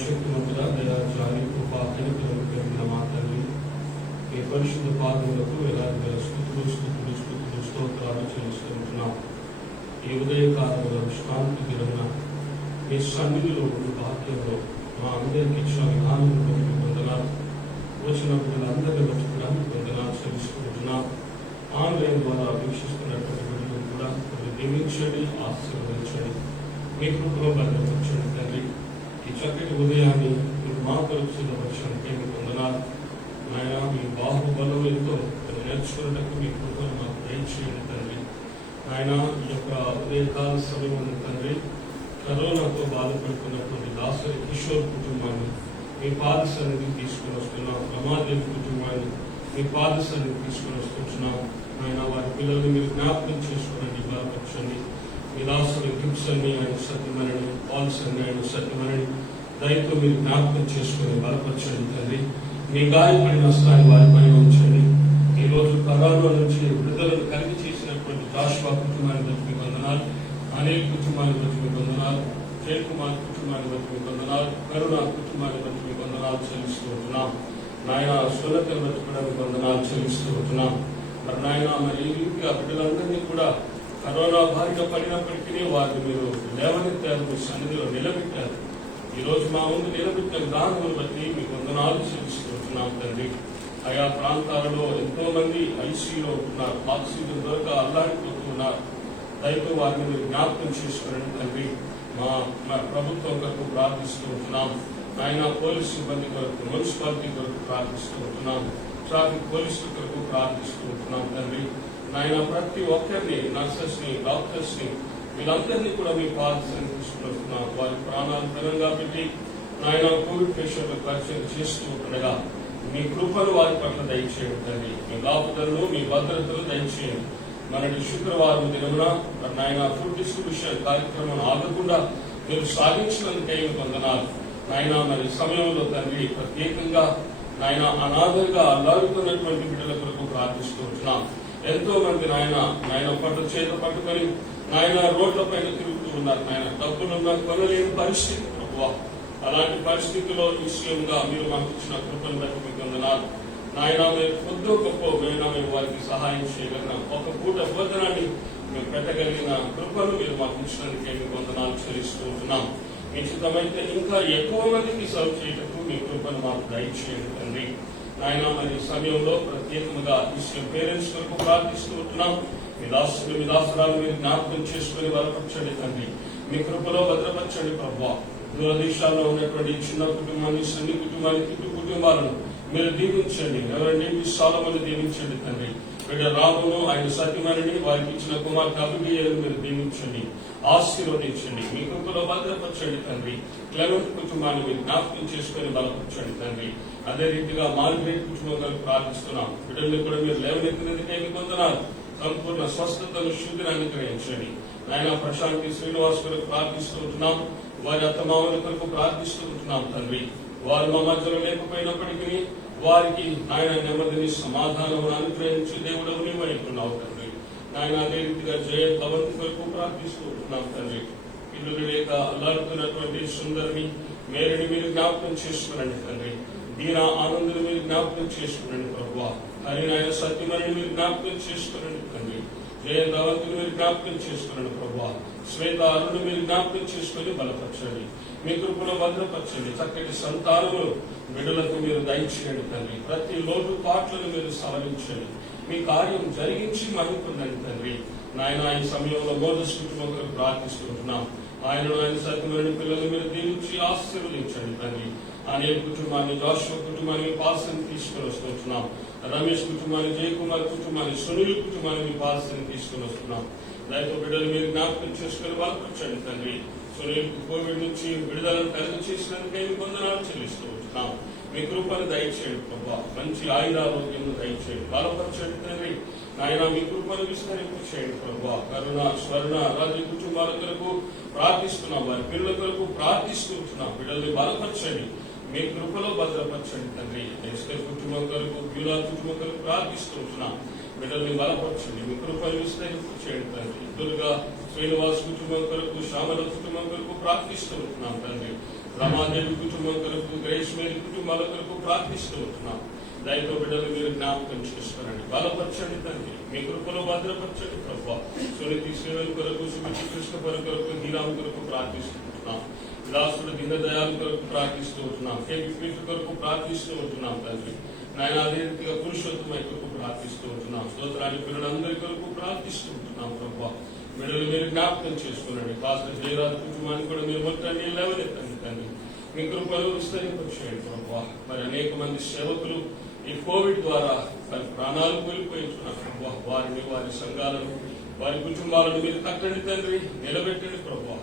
సర్వశక్తిమంతుడా దయా జాలి కృపా కనికరం కలిగిన మా తండ్రి, మీ పరిశుద్ధ పాదములకు వేలాది స్తుతులు స్తోత్రాలు చెల్లిస్తున్నాం. ఈ ఉదయకాలంలో శాంతి దినమున మీ సన్నిధిలో ఉన్న భాగ్యంలో మా అందరికి ఇచ్చిన విధానం బట్టి వందనాలు. వచ్చిన బిడ్డలందరినీ బట్టి కూడా వందనాలు చెల్లిస్తున్నాం. ఆన్లైన్ ద్వారా వీక్షిస్తున్నటువంటి బిడ్డలు కూడా మీరు దీవించండి, ఆశీర్వదించండి, మీ కృపలో భద్రపరచండి తండ్రి. ఈ చక్కటి ఉదయాన్ని మీరు మా కొరకు సిద్ధపరచడానికి మీకు వందనాలు. నాయన మీ బాహుబలములతో నేర్చుకున్నట్టు మీ కృపను మాకు దయచేయండి తండ్రి. ఆయన ఈ యొక్క ఉదయకాల సమయం తండ్రి, కరోనాతో బాధపడుతున్నటువంటి దాసరి కిషోర్ కుటుంబాన్ని మీ పాద సన్నిధికి తీసుకుని వస్తున్నాం. రమాదేవి కుటుంబాన్ని మీ పాద సన్నిధికి తీసుకుని వస్తున్నాం. ఆయన వారి పిల్లల్ని మీరు జ్ఞాపకం చేసుకోండి, బలపరచండి. మీ దాసులు గిబ్సన్ని ఆయన సత్యమని, పాల్స్ అని ఆయన సత్యమని దయతో మీరు జ్ఞాపకం చేసుకుని బలపరచండి తండ్రి. మీ గాయపడిన స్థాయి వారి పని ఉంచండి. ఈ రోజు కరోనా నుంచి విడుదలను కలిగి చేసినటువంటి జాషువా కుటుంబాన్ని బట్టి మీకు వందనాలు, అనిల్ కుటుంబాన్ని బట్టి మీకు వందనాలు, జయ్ కుమార్ కుటుంబాన్ని బట్టి మీకు వందనాలు, కరుణా కుటుంబాన్ని బట్టి మీకు వందనాలు చెల్లిస్తూ ఉంటున్నాం. నాయన సులతను బట్టి కూడా మీకు వందనాలు చెల్లిస్తూ ఉంటున్నాం. మరి నాయన మరి ఈ రీతిగా బిడ్డలందరినీ కూడా కరోనా బారిన పడినప్పటికీ వారిని మీరు లేవనెత్తారు, మీ సన్నిధిలో నిలబెట్టారు. ఈ రోజు మా ముందు నిలబెట్టిన విధానం బట్టి మీకు వందనాలు చెల్లిస్తున్నాం తండ్రి. ఆయా ప్రాంతాలలో ఎంతో మంది ఐసీలో ఉన్నారు, ఆక్సిజన్ దొరక అల్లాడిపోతున్నారు. దయతో వారిని మీరు జ్ఞాపకం చేసుకోండి తండ్రి. మా ప్రభుత్వం కొరకు ప్రార్థిస్తూ ఉంటున్నాం. ఆయన పోలీసు సిబ్బంది కొరకు, మున్సిపాలిటీ కొరకు ప్రార్థిస్తూ ఉంటున్నాం. ట్రాఫిక్ పోలీసుల కొరకు ప్రార్థిస్తూ ఉంటున్నాం తండ్రి. నాయన ప్రతి ఒక్కరిని, నర్సెస్ ని, డాక్టర్స్ ని, వీళ్ళందరినీ కూడా మీ పాదశాన్ని తీసుకుని వస్తున్నాం. వారి ప్రాణాలు ఘనంగా పెట్టి నాయన కోవిడ్ పేషెంట్లకు పరిచయం చేస్తూ ఉండగా మీ కృపను వారి పట్ల దయచేయండి. మీ కాపుదలను, మీ భద్రతను దయచేయండి. మనకి శుక్రవారం దినమున నాయన ఫుడ్ డిస్ట్రిబ్యూషన్ కార్యక్రమం ఆగకుండా మీరు సాధించినందుకై వందనాలు. నాయన మరి సమయంలో తండ్రి ప్రత్యేకంగా నాయన అనాథంగా అల్లాడుతున్నటువంటి బిడ్డల కొరకు ప్రార్థిస్తూ ఉంటున్నాం. ఎంతో మంది నాయన పట్టు చేత పట్టుకొని నాయన రోడ్ల పైన తిరుగుతూ ఉన్నారు. నాయన డబ్బులున్న కొనలేని పరిస్థితి ప్రభువా. అలాంటి పరిస్థితిలో విషయంగా మీరు మాకు ఇచ్చిన కృపను బట్టి మీకు వందనాలు. నాయన మేము కొద్దో గొప్ప మేము వారికి సహాయం చేయగలిగిన ఒక పూట భోజనాన్ని మేము పెట్టగలిగిన కృపను మీరు మాకు ఇచ్చినందుకే మీకు వందనాలు చెల్లిస్తూ ఉంటున్నాం. నిశ్చితమైతే ఇంకా ఎక్కువ మందికి సర్వ్ చేయటకు మీ కృపను మాకు దయచేయండి తండ్రి. నాయన మరి సమయంలో ప్రత్యేకంగా విషయం పేరెంట్స్ కొరకు ప్రార్థిస్తూ ఉంటున్నాం. మీ దాసురాలు మీరు జ్ఞాపకం చేసుకుని బలపరచండి తండ్రి. మీ కృపలో భద్రపరచండి ప్రభువా. దూరదేశాల్లో ఉన్నటువంటి చిన్న కుటుంబాన్ని, సన్ని కుటుంబాన్ని, చుట్టూ కుటుంబాలను మీరు దీవించండి. ఎవరండి మీ సాలమని దీవించండి తండ్రి. బిడ్డ రామును, ఆయన సత్యమని వారికి ఇచ్చిన కుమార్తె అభిగేయులను మీరు దీవించండి, ఆశీర్వదించండి. మీ కృపలో భద్రపరచండి తండ్రి. క్లెమెంట్ కుటుంబాన్ని మీరు జ్ఞాపకం చేసుకుని బలపరచండి తండ్రి. అదే రీతిగా మార్గరేట్ కుటుంబం ప్రార్థిస్తున్నాం. బిడ్డల్ని కూడా మీరు లేవనెత్తినందుకే మీకు వందనాలు. సంపూర్ణ స్వస్థతను, శుద్ధిని అనుగ్రహించండి. నాయన ప్రశాంతి శ్రీనివాస్ కొరకు ప్రార్థిస్తూ ఉంటున్నాం. వారి అత్తమామల కొరకు ప్రార్థిస్తూ ఉంటున్నాం తండ్రి. వారు మా మధ్యలో లేకపోయినప్పటికీ వారికి ఆయన నెమ్మదిని, సమాధానం అనుగ్రహించి దేవుడు నీవైతున్నావు తండ్రి. నాయన అదే రీతిగా జయ భవంతి కొరకు ప్రార్థిస్తూ ఉంటున్నాం తండ్రి. ఇల్లు లేక అల్లాడుతున్నటువంటి సుందరిని, మేరుని మీరు జ్ఞాపకం చేసుకునండి తండ్రి. దీనా ఆనందుని మీరు జ్ఞాపకం చేసుకునండి ప్రభువా. హరినాయన సత్యమని మీరు జ్ఞాపకం చేసుకునండి తండ్రి. జయంతవంతుని మీరు జ్ఞాపకం చేసుకునండి ప్రభువా. శ్వేత అరుణుని మీరు జ్ఞాపకం చేసుకుని బలపరచండి. మీ కృపలో భద్రపరచండి. చక్కటి సంతానము బిడ్డలకు మీరు దయచేయండి తండ్రి. ప్రతి లోటు పాటలను మీరు సవరించండి. మీ కార్యం జరిగించి మహిమపొందండి తండ్రి. నాయన ఈ సమయంలో మోదస్ కుటుంబం ప్రార్థిస్తుంటున్నాం. ఆయన సత్యమైన పిల్లలు మీరు దీవించి ఆశీర్వదించండి తండ్రి. అనిల్ కుటుంబాన్ని, జాషువా కుటుంబాన్ని మీ పాదశాన్ని తీసుకుని వస్తున్నాం. రమేష్ కుటుంబాన్ని, జయ్ కుమార్ కుటుంబాన్ని, సునీల్ కుటుంబాన్ని మీ పాదశాన్ని తీసుకుని వస్తున్నాం. దయతో బిడ్డలు మీరు జ్ఞాపకం చేసుకుని బలపరచండి తండ్రి. సునీల్ కోవిడ్ నుంచి విడుదలను కలిగి చేసినందుకే మీకు వందనాలు చెల్లిస్తూ ఉంటున్నాం. మీ కృపను దయచేయండి ప్రభా. మంచి ఆయురారోగ్యం దయచేయండి, బలపరచండి తండ్రి. నాయన మీ కృపను విస్తరింపచేయండి ప్రభా. కరుణ, స్వర్ణ, రాజ కుటుంబాల కొరకు ప్రార్థిస్తున్నాం. వారి పిల్లల కొరకు ప్రార్థిస్తూ ఉంటున్నాం. బిడ్డల్ని బలపరచండి. మీ కృపలో భద్రపరచండి తండ్రి. ఎస్టర్ కుటుంబం కొరకు, బ్యూలా కుటుంబం కొరకు ప్రార్థిస్తూ ఉంటున్నాం. బిడ్డల్ని బలపరచండి, మీ కృపను విస్తరింపు చేయండి తండ్రి. దుర్గా శ్రీనివాస్ కుటుంబం కొరకు, శ్యామల కుటుంబం కొరకు ప్రార్థిస్తూ ఉంటున్నాం తండ్రి. రమాదేవి కుటుంబం కొరకు, గ్రేస్ మేరీ కుటుంబాల కొరకు ప్రార్థిస్తూ ఉంటున్నాం. దయతో బిడ్డలు మీరు జ్ఞాపకం చేసుకోనండి, బలపరచండి తండ్రి. మీ కృపలో భద్రపరచండి ప్రభావ. సునీతి సేవల కొరకు, సుమితి కృష్ణ కొరకు, హీరామ్ కొరకు ప్రార్థిస్తుంటున్నాం. విలాసుడు దీనదయాల కొరకు ప్రార్థిస్తూ ఉంటున్నాం. కేపీ కొరకు ప్రార్థిస్తూ ఉంటున్నాం తండ్రి. నాయన అదే రీతిగా పురుషోత్తమై కొరకు ప్రార్థిస్తూ ఉంటున్నాం. స్తోత్రాన్ని పిల్లలందరి కొరకు ప్రార్థిస్తూ ఉంటున్నాం ప్రభావ. బిడ్డలు మీరు జ్ఞాపకం చేసుకున్నాడు. పాస్టర్ జయరాజు కుటుంబాన్ని కూడా మీరు మొత్తాన్ని లేవనెత్తండి తండ్రి. మీ కృపలు విస్తరింపచేయండి ప్రభావ. మరి అనేక మంది సేవకులు ఈ కోవిడ్ ద్వారా వారి ప్రాణాలు కోల్పోయించున్నారు ప్రభావ. వారిని, వారి సంఘాలను, వారి కుటుంబాలను మీరు కట్టండి తండ్రి, నిలబెట్టండి ప్రభావ.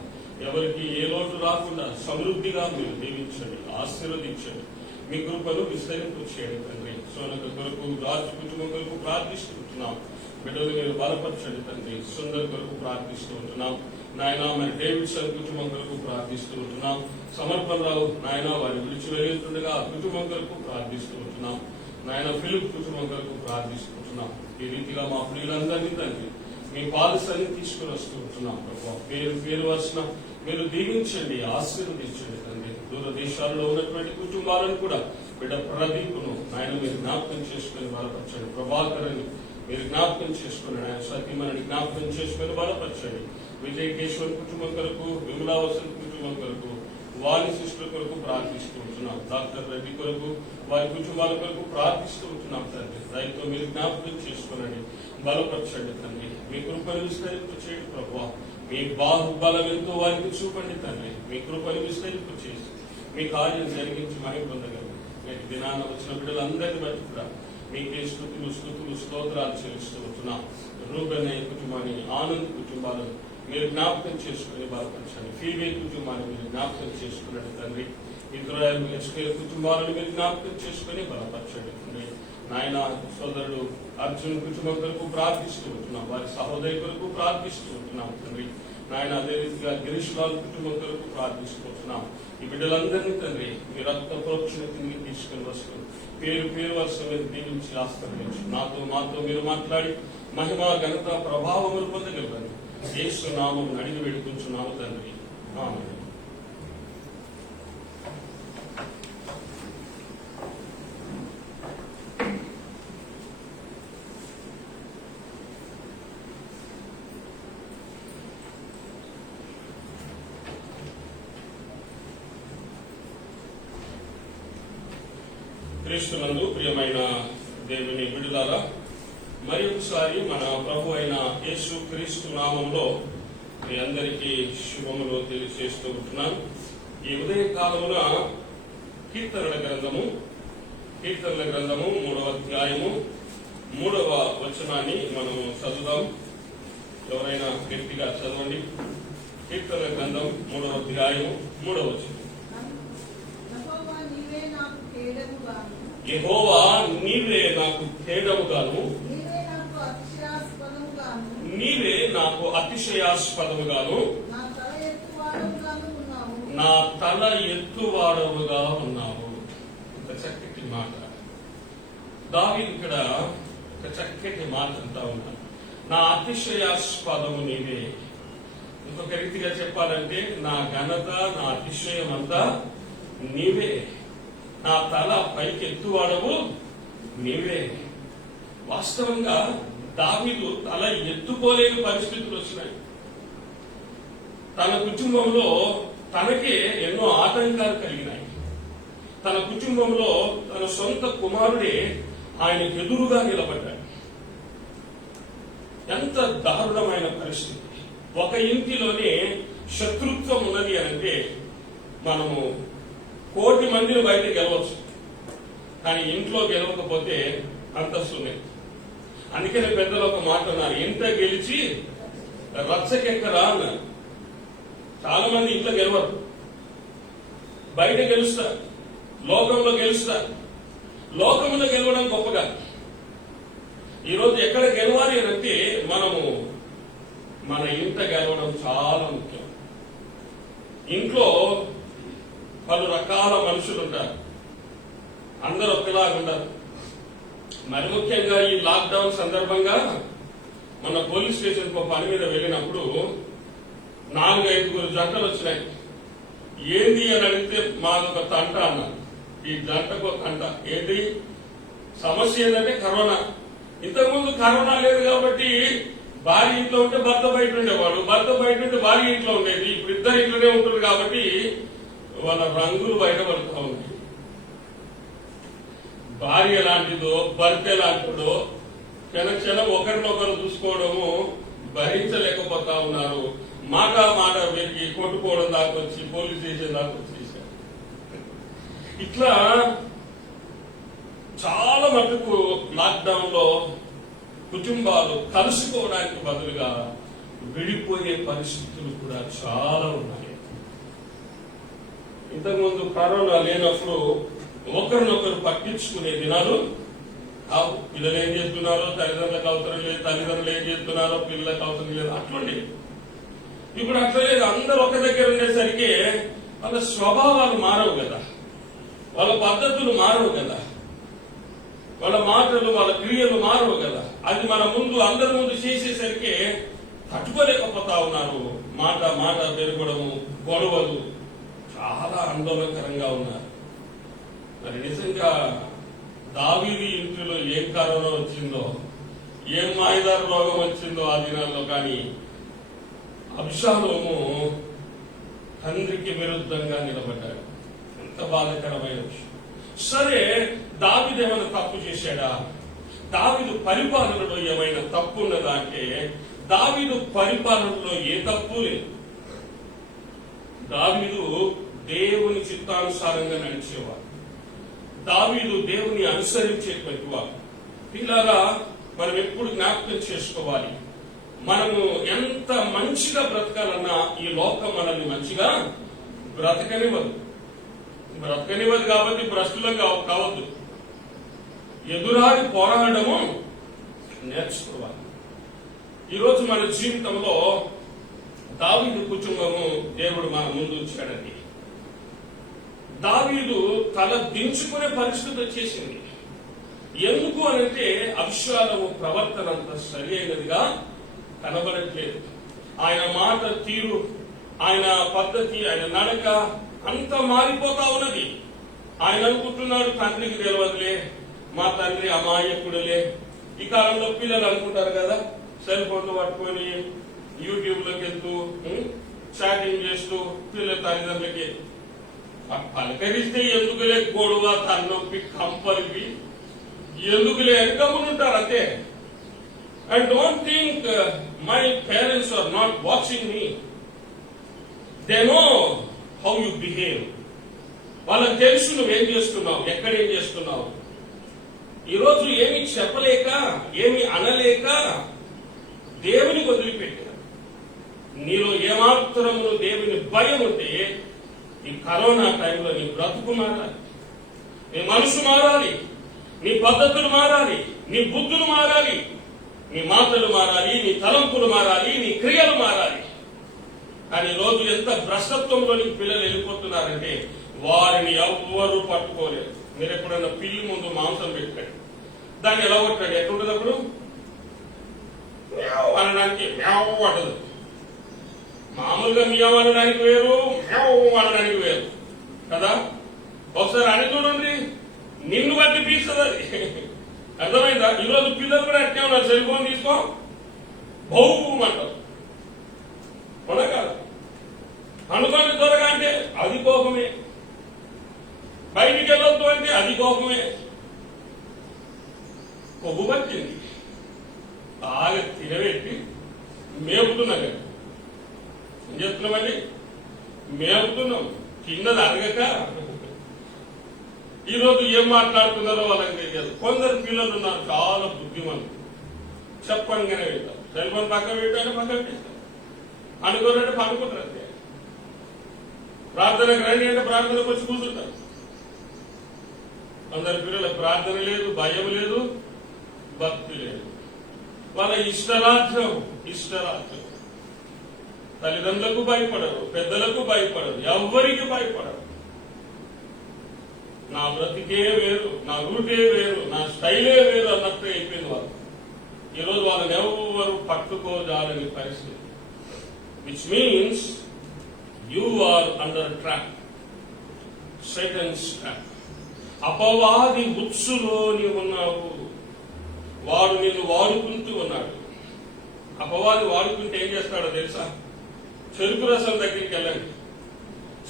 ఎవరికి ఏ లోటు రాకుండా సమృద్ధిగా మీరు దీవించండి, ఆశీర్వదించండి. మీ కృపను విస్తరింపచేయండి తండ్రి. సోనక కొరకు, రాజు కుటుంబం కొరకు ప్రార్థిస్తుంటున్నాం. బిడ్డలు మీరు బలపరచండి తండ్రి. సుందర్ కొరకు ప్రార్థిస్తూ ఉంటున్నాం నాయన. మరి డేవిడ్సన్ కుటుంబం కొరకు ప్రార్థిస్తూ ఉంటున్నాం. సమర్పణరావు నాయన వారిని విడిచి వెళ్తుండగా కుటుంబం కొరకు ప్రార్థిస్తూ ఉంటున్నాం నాయన. ఫిలిప్ కుటుంబం కొరకు ప్రార్థిస్తుంటున్నాం. ఈ రీతిగా మా ప్రియులందరినీ తండ్రి మీ పాలసని తీసుకుని వస్తూ ఉంటున్నాం ప్రభావ. పేరు వరుసన మీరు దీవించండి, ఆశీర్వదించండి తండ్రి. దూర దేశాల్లో ఉన్నటువంటి కుటుంబాలను కూడా బిడ్డ ప్రదీపును నాయన మీరు జ్ఞాపకం చేసుకుని బలపరచండి. ప్రభాకరని మీరు జ్ఞాపకం చేసుకుని, ఆయన సతీమణిని జ్ఞాపకం చేసుకుని బలపరచండి. విజయకేశ్వర్ కుటుంబం కొరకు, విమలావసన్ కుటుంబం కొరకు, వారి సిస్టర్ కొరకు ప్రార్థిస్తూ ఉంటున్నాం. డాక్టర్ రెడ్డి కొరకు, వారి కుటుంబాల కొరకు ప్రార్థిస్తూ ఉంటున్నాం తండ్రి. దయతో మీరు జ్ఞాపకం చేసుకునండి, బలపరచండి తండ్రి. మీ కృపను విస్తరింపు చేయండి ప్రభావ. మీ బాహుబలం ఎంతో వారికి చూపండి తండ్రి. మీ కృపను విస్తరింపు చేసి మీ కార్యం జరిగించి మహిమ పొందగలరు. నేటి దినాన వచ్చిన బిడ్డలందరినీ బట్టి కూడా మీకే స్తుతులు స్తోత్రాలు చెల్లిస్తూ ఉంటున్నాం. రూబెన్ కుటుంబాన్ని, ఆనంద్ కుటుంబాలను మీరు జ్ఞాపకం చేసుకుని బలపరచండి. ఫీవే కుటుంబాన్ని మీరు జ్ఞాపకం చేసుకున్నాడు తండ్రి. ఇజ్రాయెల్ ఎస్కేల్ కుటుంబాలను మీరు జ్ఞాపకం చేసుకుని బలపరచండి తండ్రి. నాయన సోదరుడు అర్జున్ కుటుంబం కొరకు ప్రార్థిస్తూ ఉంటున్నాం. వారి సహోదరి కొరకు ప్రార్థిస్తూ ఉంటున్నాం తండ్రి. నాయన అదే రీతిగా గిరీష్ లాల్ కుటుంబం కొరకు ప్రార్థిస్తూ ఉంటున్నాం. ఈ బిడ్డలందరినీ తండ్రి మీ రక్త ప్రోక్షణ కిందకి తీసుకుని వస్తుంది. పేరు వరుస మీరు దీవించి ఆస్కరించి మాతో మీరు మాట్లాడి మహిమ, ఘనత, ప్రభావములు పొందగలరు. యేసు నామం అడిగి వేడుకుంటున్నాము తండ్రి, ఆమేన్. క్రీస్తునందు ప్రియమైన దేవుని బిడ్డలారా, మరి ఒకసారి మన ప్రభు అయిన యేసు క్రీస్తు నామంలో మీ అందరికీ శుభములు తెలియజేస్తూ ఉంటున్నాను. ఈ ఉదయ కాలమున కీర్తనల గ్రంథము 3వ అధ్యాయము 3వ వచనాన్ని మనము చదువుదాం. ఎవరైనా గట్టిగా చదవండి. కీర్తనల గ్రంథం 3వ అధ్యాయము 3వ వచనం. యెహోవా నీవే నాకు ఖేడముగాను, నీవే నాకు అతిశయాస్పదముగాను, నా తల ఎత్తువాడవుగా ఉన్నావు. ఒక చక్కటి మాట. దావీదు ఇక్కడ ఒక చక్కటి మాట అంటా ఉన్నాను. నా అతిశయాస్పదము నీవే. ఇంకొక రీతిగా చెప్పాలంటే నా ఘనత, నా అతిశయం అంతా నీవే. నా తల పైకి ఎత్తువాడవు నీవే. వాస్తవంగా దావీదు తల ఎత్తుకోలేని పరిస్థితులు వచ్చినాయి. తన కుటుంబంలో తనకే ఎన్నో ఆటంకాలు కలిగినాయి. తన కుటుంబంలో తన సొంత కుమారుడే ఆయనకు ఎదురుగా నిలబడ్డాడు. ఎంత దారుణమైన పరిస్థితి. ఒక ఇంటిలోనే శత్రుత్వం ఉన్నది అంటే మనము 1,000,000 మందిని బయట గెలవచ్చు, కానీ ఇంట్లో గెలవకపోతే అంతస్తునే. అందుకనే పెద్దలు ఒక మాట అన్నారు, ఇంట గెలిచి రచ్చకెక్కరా అన్నారు. చాలా మంది ఇంట్లో గెలవరు, బయట గెలుస్తారు, లోకంలో గెలుస్తారు. లోకంలో గెలవడం గొప్పగా. ఈరోజు ఎక్కడ గెలవాలి అంటే మనము మన ఇంట గెలవడం చాలా ముఖ్యం. ఇంట్లో పలు రకాల మనుషులు ఉంటారు, అందరూ ఒకేలాగా ఉండరు. మరి ముఖ్యంగా ఈ లాక్డౌన్ సందర్భంగా మన పోలీస్ స్టేషన్ పని మీద వెళ్ళినప్పుడు 4-5 జంటలు వచ్చినాయి. ఏంది అని అడిగితే మాదొక తంట అన్నారు. ఈ జంటకు తంట ఏంటి సమస్య ఏంటంటే కరోనా. ఇంతకుముందు కరోనా లేదు కాబట్టి భార్య ఇంట్లో ఉంటే భర్త బయట ఉండేవాడు, భర్త బయట ఉంటే భార్య ఇంట్లో ఉండేది. ఇప్పుడు ఇద్దరు ఇంట్లోనే ఉంటుంది కాబట్టి వాళ్ళ రంగులు బయటపడుతూ ఉన్నాయి. భార్య లాంటిదో భర్త లాంటిదో క్షణ ఒకరినొకరు చూసుకోవడము భరించలేకపోతా ఉన్నారు. మాట వీరికి కొట్టుకోవడం దాకొచ్చి పోలీస్ స్టేషన్ దాకొచ్చేసారు. ఇట్లా చాలా మటుకు లాక్డౌన్ లో కుటుంబాలు కలుసుకోవడానికి బదులుగా విడిపోయే పరిస్థితులు కూడా చాలా ఉన్నాయి. ఇంతకుముందు కరోనా లేనప్పుడు ఒకరినొకరు పట్టించుకునే దినాలు పిల్లలు ఏం చేస్తున్నారో తల్లిదండ్రులకు అవసరం లేదు, తల్లిదండ్రులు ఏం చేస్తున్నారో పిల్లలకు అవసరం లేదు, అట్లుండే. ఇప్పుడు అట్లా లేదు. అందరు ఒక దగ్గర ఉండేసరికి వాళ్ళ స్వభావాలు మారవు కదా, వాళ్ళ పద్ధతులు మారవు కదా, వాళ్ళ మాటలు వాళ్ళ క్రియలు మారవు కదా. అది మన ముందు అందరి ముందు చేసేసరికి తట్టుకోలేకపోతా ఉన్నారు. మాట పెరగడము, గొడవలు చాలా ఆందోళనకరంగా ఉన్నారు. మరి నిజంగా దావీదు ఇంటిలో ఏం కరోనా వచ్చిందో, ఏం మాయదారు రోగం వచ్చిందో ఆ దినాల్లో, కానీ అబ్షాలోము తండ్రికి విరుద్ధంగా నిలబడ్డాడు. ఎంత బాధాకరమైన విషయం. సరే, దావీదు ఏమైనా తప్పు చేశాడా? దావీదు పరిపాలనలో ఏమైనా తప్పు ఉన్నదా అంటే దావీదు పరిపాలనలో ఏ తప్పు లేదు. దావీదు దేవుని చిత్తానుసారంగా నడిచేవాడు. దావీదు దేవుని అనుసరించేటువంటి వాడు. పిల్లరా, మనం ఎప్పుడు జ్ఞాపకం చేసుకోవాలి, మనము ఎంత మంచిగా బ్రతకాలన్నా ఈ లోకం మనల్ని మంచిగా బ్రతకనివ్వదు కాబట్టి భ్రష్టులం కావద్దు. ఎదురాడి పోరాడము నేర్చుకోవాలి. ఈరోజు మన జీవితంలో దావీదు కుటుంబము దేవుడు మన ముందు ఉంచాడండి. దావీదు తల దించుకునే పరిస్థితి వచ్చేసింది. ఎందుకు అనంటే అబ్షాలోము ప్రవర్తన అంత సరి అయినదిగా కనబడట్లేదు. ఆయన మాట తీరు, ఆయన పద్ధతి, ఆయన నడక అంత మారిపోతా ఉన్నది. ఆయన అనుకుంటున్నాడు తండ్రికి తెలియదులే, మా తండ్రి అమాయకుడులే. ఈ కాలంలో పిల్లలు అనుకుంటారు కదా, సెల్ ఫోన్లు పట్టుకొని యూట్యూబ్ లోకి వెళ్తూ చాటింగ్ చేస్తూ పిల్లల తల్లిదండ్రులకి పలకరిస్తే ఎందుకులే గొడవ, తలనొప్పి, కంపలిపి, ఎందుకులే అని గమనుంటారు అంతే. I don't think my parents are not watching me. They know how you behave. వాళ్ళకి తెలుసు నువ్వేం చేస్తున్నావు, ఎక్కడేం చేస్తున్నావు. ఈరోజు ఏమి చెప్పలేక, ఏమి అనలేక దేవునికి వదిలిపెట్టారు. నీలో ఏమాత్రము దేవుని భయం ఉంటే ఈ కరోనా టైంలో నీ బ్రతుకు మారాలి, నీ మనసు మారాలి, నీ పద్ధతులు మారాలి, నీ బుద్ధులు మారాలి, నీ మాటలు మారాలి, నీ తలంపులు మారాలి, నీ క్రియలు మారాలి. కానీ రోజు ఎంత భ్రష్టత్వంలోనికి పిల్లలు వెళ్ళిపోతున్నారంటే వారిని ఎవ్వరూ పట్టుకోలేరు. మీరు ఎప్పుడైనా పిల్లి ముందు మాంసం పెట్టాడు, దాన్ని ఎలా కొట్టాడు? ఎట్లుంటుంది అప్పుడు? మ్యావ్ అనడానికి మ్యావ్ అంటదు. మామూలుగా మియావ్ అనడానికి వేరు, మ్యావ్ అనడానికి వేరు కదా. ఒకసారి అని చూడండి, నిన్ను బట్టి పీస్తుంది అది. అర్థమైందా? ఈరోజు పిల్లలు కూడా అట్నే ఉన్నారు. సెల్ ఫోన్ తీసుకో బౌమ్ అంటారు. కాదు అనుకోండి త్వరగా అంటే అది కోపమే, బయటికి వెళ్ళొద్దు అంటే అది కోపమే. కొవ్వు పట్టింది, బాగా తినబెట్టి మేపుతున్నాం కదా. ఏం చెప్తున్నామండి? మేపుతున్నాం, తిన్నది అరగక. ఈరోజు ఏం మాట్లాడుతున్నారో వాళ్ళకి తెలియదు. కొందరు పిల్లలు ఉన్నారు చాలా బుద్ధిమంతులు, చెప్పంగానే వెళ్తారు. సెల్ ఫోన్ పక్కన పెట్టాలంటే పక్కన పెట్టారు, అనుకోరంటే పనుకుంటారు అంతే. ప్రార్థనకు రండి అంటే ప్రార్థనకు వచ్చి కూర్చుంటారు. కొందరు పిల్లల ప్రార్థన లేదు, భయం లేదు, భక్తి లేదు. వాళ్ళ ఇష్టరాజ్యం. తల్లిదండ్రులకు భయపడరు, పెద్దలకు భయపడరు, ఎవ్వరికి భయపడరు. నా బ్రతికే వేరు, నా రూటే వేరు, నా స్టైలే వేరు అన్నట్టు అయిపోయింది వాళ్ళు. ఈరోజు వాళ్ళని ఎవరు పట్టుకోజాలని పరిస్థితి. Which means you are under trap, Satan's trap. అపవాది ఉచ్చులో నీవు ఉన్నావు. వాడు నిన్ను వాడుకుంటూ ఉన్నాడు. అపవాది వాడుకుంటే ఏం చేస్తాడో తెలుసా? చెరుకు రసం దగ్గరికి వెళ్ళండి.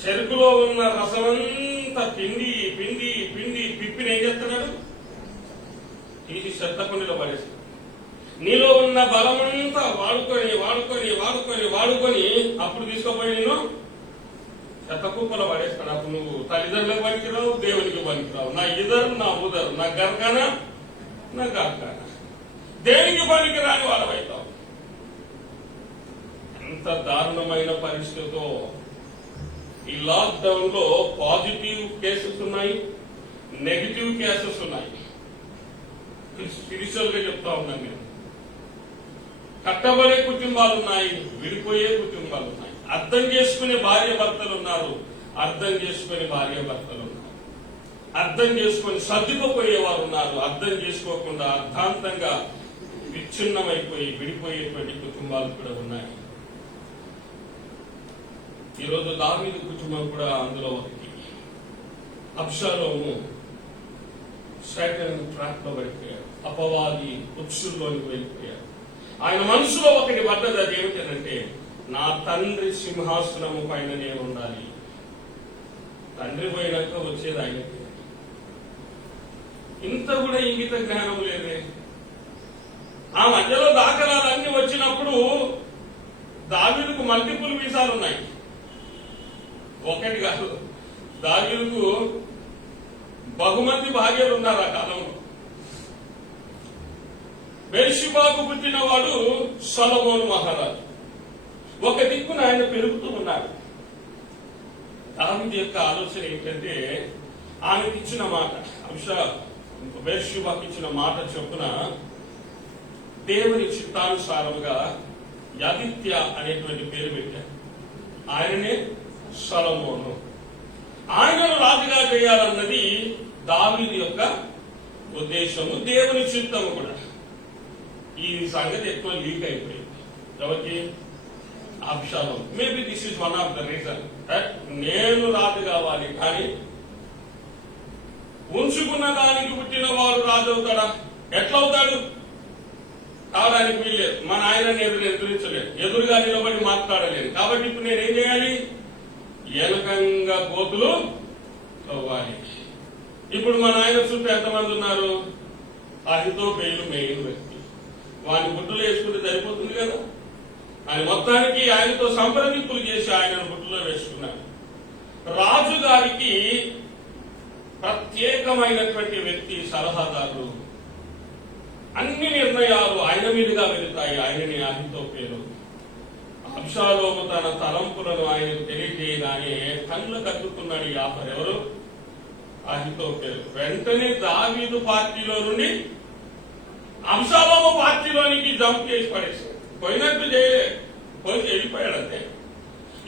చెరుకులో ఉన్న రసమంతా పిండి పిండి పిండి పిప్పిని ఏం చేస్తున్నాడు? తీసి చెత్తకుండిలో పడేస్తాడు. నీలో ఉన్న బలమంతా వాడుకొని వాడుకొని వాడుకొని వాడుకొని అప్పుడు తీసుకుపోయి నేను చెత్త కుప్పలో పడేస్తాడు. అప్పుడు నువ్వు తల్లిదండ్రులకు పనికిరావు, దేవునికి పనికిరావు. నా ఇదరు, నా ఉదరు, నా గర్గన, నా గర్గన, దేనికి పనికిరాని వాళ్ళవైతావు. ఎంత దారుణమైన పరిస్థితితో ఈ లాక్డౌన్ లో పాజిటివ్ కేసెస్ ఉన్నాయి, నెగిటివ్ కేసెస్ ఉన్నాయి. స్పిరిచువల్ గా చెప్తా ఉన్నాను నేను. కట్టబడే కుటుంబాలు ఉన్నాయి, విడిపోయే కుటుంబాలు ఉన్నాయి. అర్థం చేసుకునే భార్య భర్తలు ఉన్నారు, అర్థం చేసుకునే భార్య భర్తలు ఉన్నారు. అర్థం చేసుకుని సర్దుకుపోయేవారు ఉన్నారు, అర్థం చేసుకోకుండా అర్థాంతంగా విచ్ఛిన్నమైపోయి విడిపోయేటువంటి కుటుంబాలు కూడా ఉన్నాయి. ఈరోజు దావీదు కుటుంబం కూడా అందులో ఒకటి. అబ్షాలోము శాటన్ ట్రాప్ లో పడిపోయాడు, అపవాది ఉచ్చుల్లోనికి వెళ్ళిపోయాడు. ఆయన మనసులో ఒకటి పడ్డది. అది ఏమిటంటే, నా తండ్రి సింహాసనము పైన నేను ఉండాలి. తండ్రి పోయినాక వచ్చేది ఆయనకి. ఇంత కూడా ఇంగిత జ్ఞానం లేదే. ఆ మధ్యలో దాఖలాలన్నీ వచ్చినప్పుడు దావీదుకు మల్టిపుల్ వీసాలు ఉన్నాయి, ఒకటి కాదు. దావీదుకు బహుమంది భార్యలు ఉన్నారు ఆ కాలంలో. బెర్షిబాకు పుట్టిన వాడు సొలొమోను మహారాజు. ఒక దిక్కున ఆయన పెరుగుతూ ఉన్నాడు. దావీదు యొక్క ఆలోచన ఏంటంటే, ఆమెకి ఇచ్చిన మాట, బెర్షిబాకు ఇచ్చిన మాట చొప్పున దేవుని చిత్తానుసారముగా యాదిత్య అనేటువంటి పేరు పెట్టారు. ఆయననే సొలొమోను. ఆయనను రాజుగా చేయాలన్నది దావీదు యొక్క ఉద్దేశము, దేవుని చిత్తము కూడా. ఈ సంగతి ఎక్కువ లీక్ అయిపోయింది. ఎవరికి? అబ్షాలోము. Maybe this is one of the reason that నేను రాజు కావాలి, కానీ ఉంచుకున్న దానికి పుట్టిన వాడు రాజు అవుతాడా? ఎట్లా అవుతాడు? కావడానికి వీల్లేదు. మన ఆయనని ఎదురించలేదు, ఎదురుగా నిలబడి మాట్లాడలేదు. కాబట్టి ఇప్పుడు నేనేం చేయాలి? ఎనకంగా గోతులు తవ్వాలి. ఇప్పుడు మన ఆయన చుట్టూ ఎంతమంది ఉన్నారు? అహితోపేలు మెయిన్ వ్యక్తి. వాడిని బుట్టులో వేసుకుంటే సరిపోతుంది కదా. ఆయన మొత్తానికి ఆయనతో సంప్రదింపులు చేసి ఆయనను బుట్టులో వేసుకున్నారు. రాజుగారికి ప్రత్యేకమైనటువంటి వ్యక్తి సలహాదారులు. అన్ని నిర్ణయాలు ఆయన మీదుగా వెళుతాయి. ఆయనని అహితోపేలు. అబ్షాలోము తన తలంపులను ఆయనకు తెలియజేయగానే కళ్ళు కట్టుకున్నాడు ఈ ఆఫర్. ఎవరు? అహితోపేలు. వెంటనే దావీదు పార్టీలో నుండి అబ్షాలోము పార్టీలోనికి జంప్ చేసి పడేశాడు. పోయినట్టు చేయలేదు, పోయి వెళ్ళిపోయాడంతే.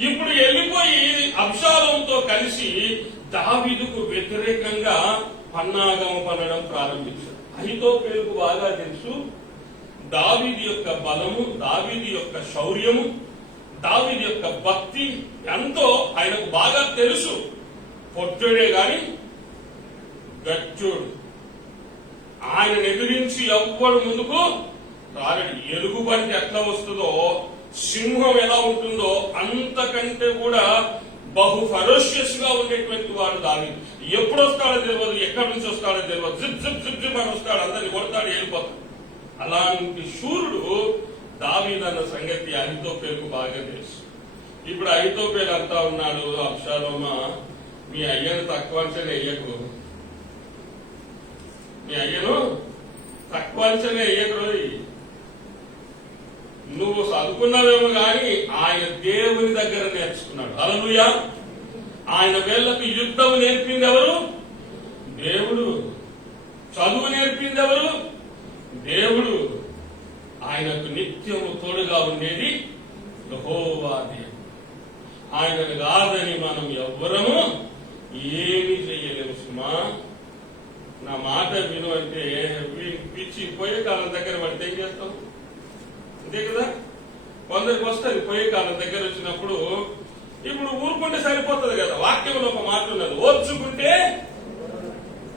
ఇప్పుడు వెళ్ళిపోయి అబ్షాలోముతో కలిసి దావీదుకు వ్యతిరేకంగా పన్నాగం పనడం ప్రారంభించాడు. అహితోపేలుకు బాగా తెలుసు దావీదు యొక్క బలము, దావీదు యొక్క శౌర్యము, దావీదు యొక్క భక్తి ఎంతో ఆయనకు బాగా తెలుసు. పొట్టుడే గాని గచ్చుడు. ఆయన ఎదిరించి ఎవ్వడు ముందుకు రాగడి. ఎలుగుబంటి ఎట్లా వస్తుందో, సింహం ఎలా ఉంటుందో అంతకంటే కూడా బహు ఫరోషియస్ గా ఉండేటువంటి వాడు దావీదు. ఎప్పుడు వస్తాడో తెలియదు, ఎక్కడి నుంచి వస్తాడో తెలియదు. జిప్ జిప్ జిప్ జిప్ అని వస్తాడు, అందరిని కొడతాడు, వెళ్ళిపోతాడు. అలాంటి శూరుడు దావీదు అన్న సంగతి అహితోపేలుకు బాగా తెలుసు. ఇప్పుడు అహితోపేలు అంతా ఉన్నాడు, అబ్షాలోమా మీ అయ్యను తక్కువ అంచనే వేయకు, మీ అయ్యను తక్కువ అంచనే వేయకు. నువ్వు చదువుకున్నావేమో గాని ఆయన దేవుని దగ్గర నేర్చుకున్నాడు. హల్లెలూయా. ఆయన వేళ్లకు యుద్ధం నేర్పింది ఎవరు? దేవుడు. చదువు నేర్పింది ఎవరు? దేవుడు. ఆయనకు నిత్యము తోడుగా ఉండేది యెహోవా దేవుడు. ఆయనను కాదని మనం ఎవ్వరము ఏమీ చేయలేము. సుమా నా మాట విను అంటే పిచ్చి పోయే కాలం దగ్గర పడితే ఏం చేస్తాం? అంతే కదా. కొందరికి వస్తుంది పోయే కాలం దగ్గర వచ్చినప్పుడు. ఇప్పుడు ఊరుకుంటే సరిపోతుంది కదా. వాక్యంలో ఒక మాట ఉన్నది, ఓర్చుకుంటే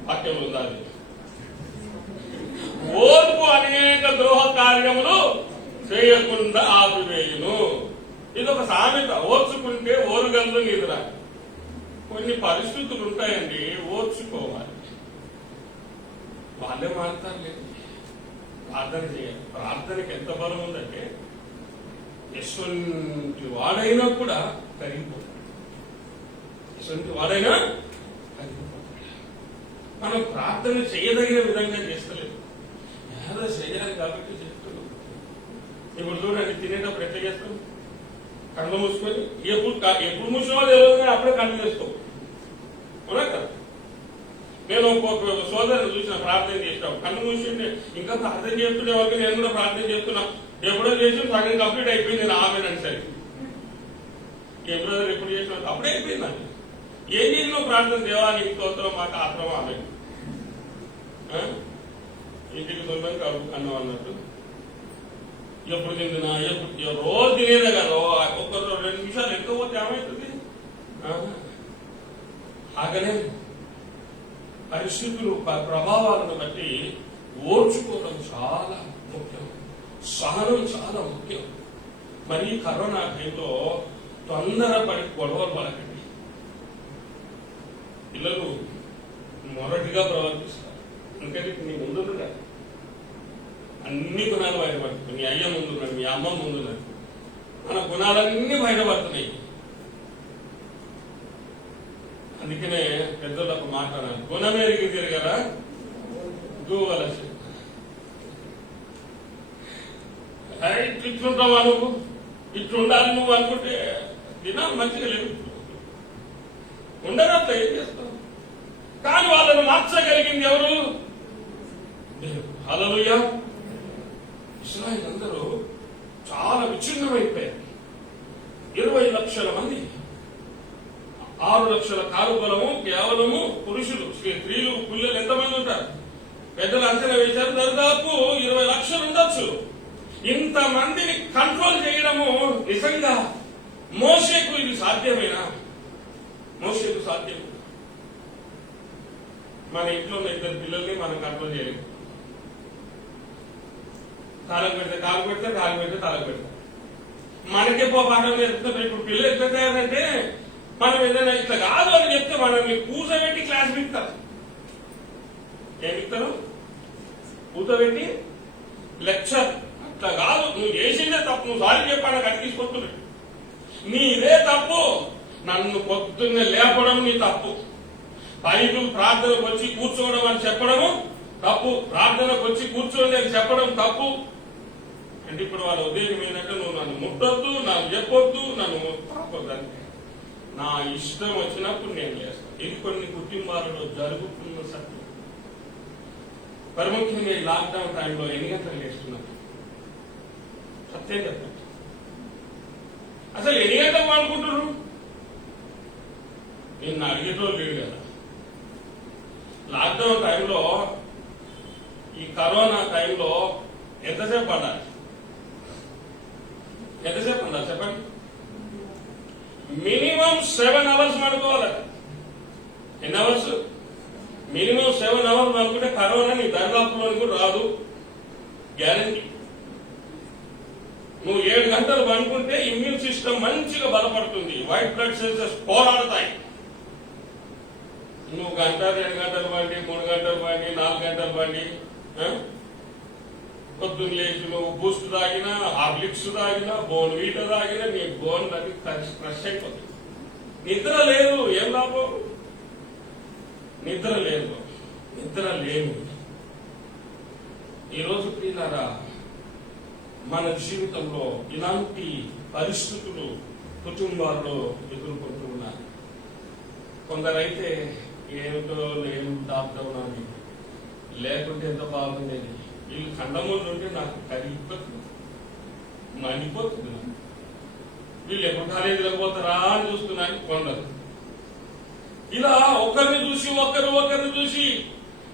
వాక్యం ఉండాలి. ఓర్పు అనేక ద్రోహ కార్యములు చేయకుండా ఆపివేయును. ఇది ఒక సామెత. ఓర్చుకుంటే ఓరుగల్లు నిద్ర. కొన్ని పరిస్థితులు ఉంటాయండి, ఓర్చుకోవాలి. వాళ్ళే మారుతారు లేదు, ప్రార్థన చేయాలి. ప్రార్థనకి ఎంత బలం ఉందంటే ఎటువంటి వాడైనా కూడా కరిగిపోతాడు. ఎటువంటి వాడైనా కరిగిపోతాడు. మనం ప్రార్థన చేయదగిన విధంగా చేస్తలేదు, ఏదో చేయాలి కాబట్టి చేస్తున్నాం. ఇప్పుడు చూడండి, తినేటప్పుడు ఎట్లా చేస్తాం? కళ్ళు మూసుకొని ఎప్పుడు మూసినా తెలియదు, అప్పుడే కళ్ళు చేస్తాం. అవునా కదా. నేను ఒక్కొక్క సోదరుని చూసిన ప్రార్థన చేస్తాం, కళ్ళు మూసింటే ఇంకా ప్రార్థన చేస్తుండే వరకు నేను కూడా ప్రార్థన చేస్తున్నా. ఎప్పుడో చేసి సగం కంప్లీట్ అయిపోయింది. నేను ఆమెను సరే ఎప్పుడో ఎప్పుడు చేసిన అప్పుడే అయిపోయింది. నాకు ఏం చేసినా ప్రార్థన దేవానికి స్తోత్రం మాకు ఆత్రం ఆమె ఇంటికి తొందరగా కడుపు అన్నం అన్నట్టు. ఎప్పుడు తింటున్నా ఎప్పుడు రోజు తినేదే కదా. ఒక్క 2 నిమిషాలు ఎక్కువ పోతే ఏమవుతుంది? ఆగలే. పరిస్థితులు ప్రభావాలను బట్టి ఓర్చుకోవడం చాలా ముఖ్యం, సహనం చాలా ముఖ్యం. మరి కరోనా టైంలో తొందరపడి గొడవలు పడకండి. పిల్లలు మొరటిగా ప్రవర్తిస్తారు. అందుకని నీ ముందున్నాడు, అన్ని గుణాలు బయటపడుతున్నాయి. మీ అయ్య ముందున్నాడు, మీ అమ్మ ముందున్నాడు, మన గుణాలన్నీ బయటపడుతున్నాయి. అందుకనే పెద్దలకు మాట్లాడాలి, గుణమేరికి తిరగరా దూవలసి. ఇట్లుంటావా నువ్వు, ఇట్లుండాలి నువ్వు అనుకుంటే దినాలు మంచిగా లేవు, ఉండగట్లా. ఏం చేస్తావు? కానీ వాళ్ళను మార్చగలిగింది ఎవరు? హల్లెలూయా. ఇశ్రాయేలు అందరూ చాలా విచ్ఛిన్నమైపోయారు. 20 లక్షల మంది, 6 లక్షల కారుబలము కేవలము పురుషులు. స్త్రీలు పిల్లలు ఎంతమంది ఉంటారు? పెద్దలు అంచనా వేశారు, దాదాపు 20 లక్షలు ఉండొచ్చు. ఇంతమందిని కంట్రోల్ చేయడము నిజంగా మోషేకు ఇది సాధ్యమేనా? మోషేకు సాధ్యం. మన ఇంట్లో ఉన్న 2 పిల్లల్ని మనం కంట్రోల్ చేయలేము. తాళం పెడితే కాలు పెడితే, కాలు పెడితే తాళం పెడతాం. మనకే పాఠం నేర్పుతాం. ఇప్పుడు పిల్లలు ఎట్లా తయారంటే, మనం ఏదైనా ఇట్లా కాదు అని చెప్తే మనల్ని కూర్చోబెట్టి క్లాస్ పెడతారు. ఏమిస్తారు? కూర్చోబెట్టి లెక్చర్. అట్లా కాదు, నువ్వు చేసిందే తప్పు, నువ్వు సారీ చెప్పాను కట్టి తీసుకొస్తున్నాడు. నీదే తప్పు, నన్ను పొద్దున్నే లేపడం నీ తప్పు, బైబిల్ ప్రార్థనకు వచ్చి కూర్చోవడం అని చెప్పడము తప్పు, ప్రార్థనకు వచ్చి కూర్చోండి అని చెప్పడం తప్పు. అంటే ఇప్పుడు వాళ్ళ ఉద్దేశం ఏంటంటే, నువ్వు నన్ను ముట్టొద్దు, నన్ను చెప్పొద్దు, నన్ను తాకొద్దని. నా ఇష్టం వచ్చినప్పుడు నేను చేస్తాను. ఇది కొన్ని కుటుంబాలలో జరుగుతున్న సత్యం. ప్రముఖంగా ఈ లాక్డౌన్ టైంలో ఎన్ని గంటలు చేస్తున్నారు? సత్యం చెప్పండి, అసలు ఎన్ని గంటలు వాడుకుంటున్నారు? నిన్ను అడిగేటోళ్ళు లేడు కదా. లాక్డౌన్ టైంలో, ఈ కరోనా టైంలో ఎంతసేపు పడాలి? ఎంతసేపు పడాలి చెప్పండి? మినిమం 7 అవర్స్ పడుకోవాలట. ఎన్ని అవర్స్? మినిమం 7 అవర్స్ పడుకుంటే కరోనా నీ దరిదాపులోని కూడా రాదు, గ్యారంటీ. నువ్వు 7 గంటలు పడుకుంటే ఇమ్యూన్ సిస్టమ్ మంచిగా బలపడుతుంది, వైట్ బ్లడ్ సెల్స్ పోరాడతాయి. నువ్వు 1 గంట 2 గంటలు పండి, 3 గంటలు పండి, 4 గంటలు పండి, పొద్దున్న లేచి నువ్వు బూస్ట్ తాగినా, హార్లిక్స్ తాగినా, బోన్ వీట తాగినా, నీ బోన్ అది క్రష్ అయిపోతుంది. నిద్ర లేదు, ఏం లాభం? నిద్ర లేదు, నిద్ర లేను. ఈరోజు ప్రియులారా, మన జీవితంలో ఇలాంటి పరిస్థితులు కుటుంబాల్లో ఎదుర్కొంటూ ఉన్నారు. కొందరైతే ఏమిటో నేను లాక్డౌన్ అని, లేకుంటే ఎంత బాగుండేది, వీళ్ళు కండమూళ్ళు ఉంటే నాకు కరిగిపోతుంది, మండిపోతుంది. వీళ్ళు ఎప్పుడు కాలేజీలో పోతారా అని చూస్తున్నాను కొందరు. ఇలా ఒక ఒకరిని చూసి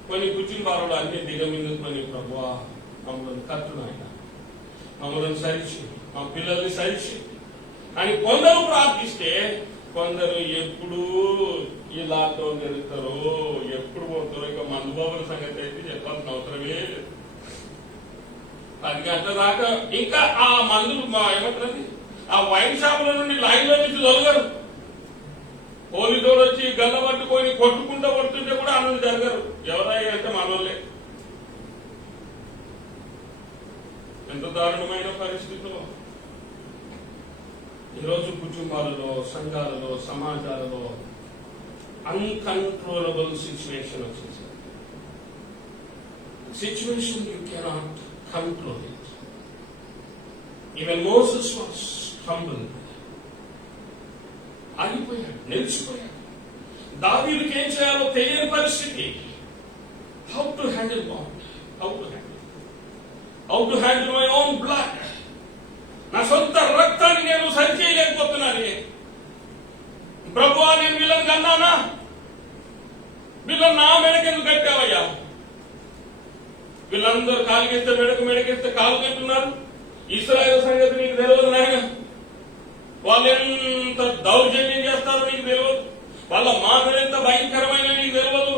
కొన్ని కుటుంబాలలో అన్ని దిగమిందుకొని ప్రభువా మమ్మల్ని కట్టును ఆయన, మమ్మల్ని సరిచి, మా పిల్లల్ని సరిచి అని కొందరు ప్రార్థిస్తే, కొందరు ఎప్పుడు ఈ లాక్డౌన్ జరుగుతారో, ఎప్పుడు పోతారో, ఇక మందుబాబుల సంగతి అయితే చెప్పాల్సిన అవసరమే లేదు. 10 గంటల దాకా ఇంకా ఆ మందులు ఏమంటారు, ఆ వైన్ షాపుల నుండి లైన్లో నుంచి దొరకరు. పోలీసులు వచ్చి గల్ల పట్టుకొని కొట్టుకుంటూ పడుతుంటే కూడా అన్నది జరగరు. ఎవరయ్యా అంటే మనోళ్ళే. ఎంత దారుణమైన పరిస్థితుల్లో ఈరోజు కుటుంబాలలో, సంఘాలలో, సమాజాలలో అన్కంట్రోలబుల్ సిచ్యువేషన్ వచ్చింది. Situation you cannot control it. Even Moses was humbled. ఆగిపోయాడు, నిలిచిపోయాడు. దావీదుకి ఏం చేయాలో తెలియని పరిస్థితి. How to handle God, how to handle my own blood. నా సొంత రక్తాన్ని నేను సరిచేయలేకపోతున్నాను. ప్రభువా, నేను వీళ్ళని కన్నానా? వీళ్ళని నా మెడకెందుకు కట్టావయ్యా? వీళ్ళందరూ కాలుకేస్తే మెడకేస్తే కాలు కట్టున్నారు. ఇశ్రాయేలు సంగతి నీకు తెలియదు నాయన. వాళ్ళు ఎంత దౌర్జన్యం చేస్తారో నీకు తెలియదు. వాళ్ళ మాటలు ఎంత భయంకరమైన నీకు తెలియదు.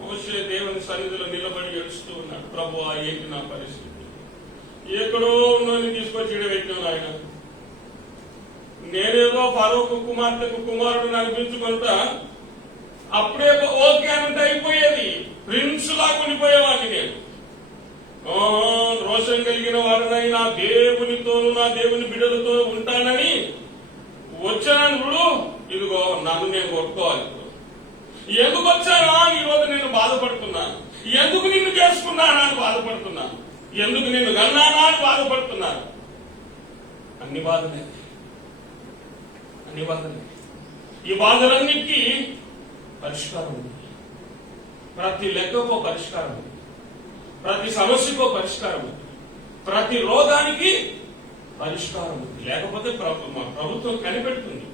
మోషే దేవుని సన్నిధిలో నిలబడి ఏడుస్తూ ఉన్నాడు. ప్రభువా, ఏంటి నా పరిస్థితి? ఎక్కడో ఉన్నోని తీసుకొచ్చి పెట్టినాను ఆయన. నేనేదో ఫరోకు కుమార్తెకు కుమారుడు అనిపించుకుంటా అప్పుడే ఓకే అంటే అయిపోయేది. ప్రిన్స్ లా కొనిపోయేవాడిని నేను. రోషం కలిగిన వాడినై నా దేవునితోనూ నా దేవుని బిడ్డలతో ఉంటానని వచ్చాను. ఇదిగో నన్ను నేను కొట్టుకోవాలి. ఎందుకు వచ్చానా అని ఈరోజు నేను బాధపడుతున్నాను. ఎందుకు నిన్ను చేసుకున్నానా అని బాధపడుతున్నాను. ఎందుకు నిన్ను కన్నానా అని బాధపడుతున్నాను. అన్ని బాధలే. ఈ బాధలన్నిటికీ పరిష్కారం ఉంది. ప్రతి లెక్కకో పరిష్కారం ఉంది. ప్రతి సమస్యకో పరిష్కారం ఉంది. ప్రతి రోగానికి పరిష్కారం ఉంది. లేకపోతే మా ప్రభుత్వం కనిపెడుతుంది.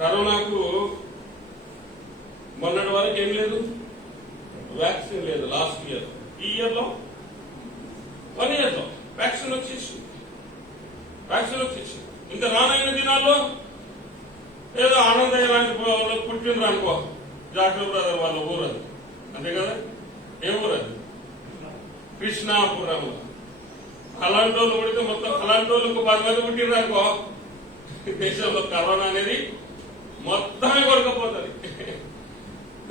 కరోనాకు మొన్నటి వరకు ఏం లేదు, వ్యాక్సిన్ లేదు. లాస్ట్ ఇయర్, ఈ ఇయర్లో 1 ఇయర్లో వ్యాక్సిన్ వచ్చేసి ఇంకా రానైన దినాల్లో ఏదో ఆనందయ్య లాంటి పుట్టినరు అనుకో, జాకబ్ బ్రదర్ వాళ్ళ ఊరు అది, అంతే కదా? ఏ ఊరు అది? కృష్ణాపురం. అలాంటి వాళ్ళు పుడితే మొత్తం అలాంటి వాళ్ళకు 10 మంది పుట్టినరు అనుకో, దేశంలో కరోనా అనేది మొత్తమే కొరకపోతుంది.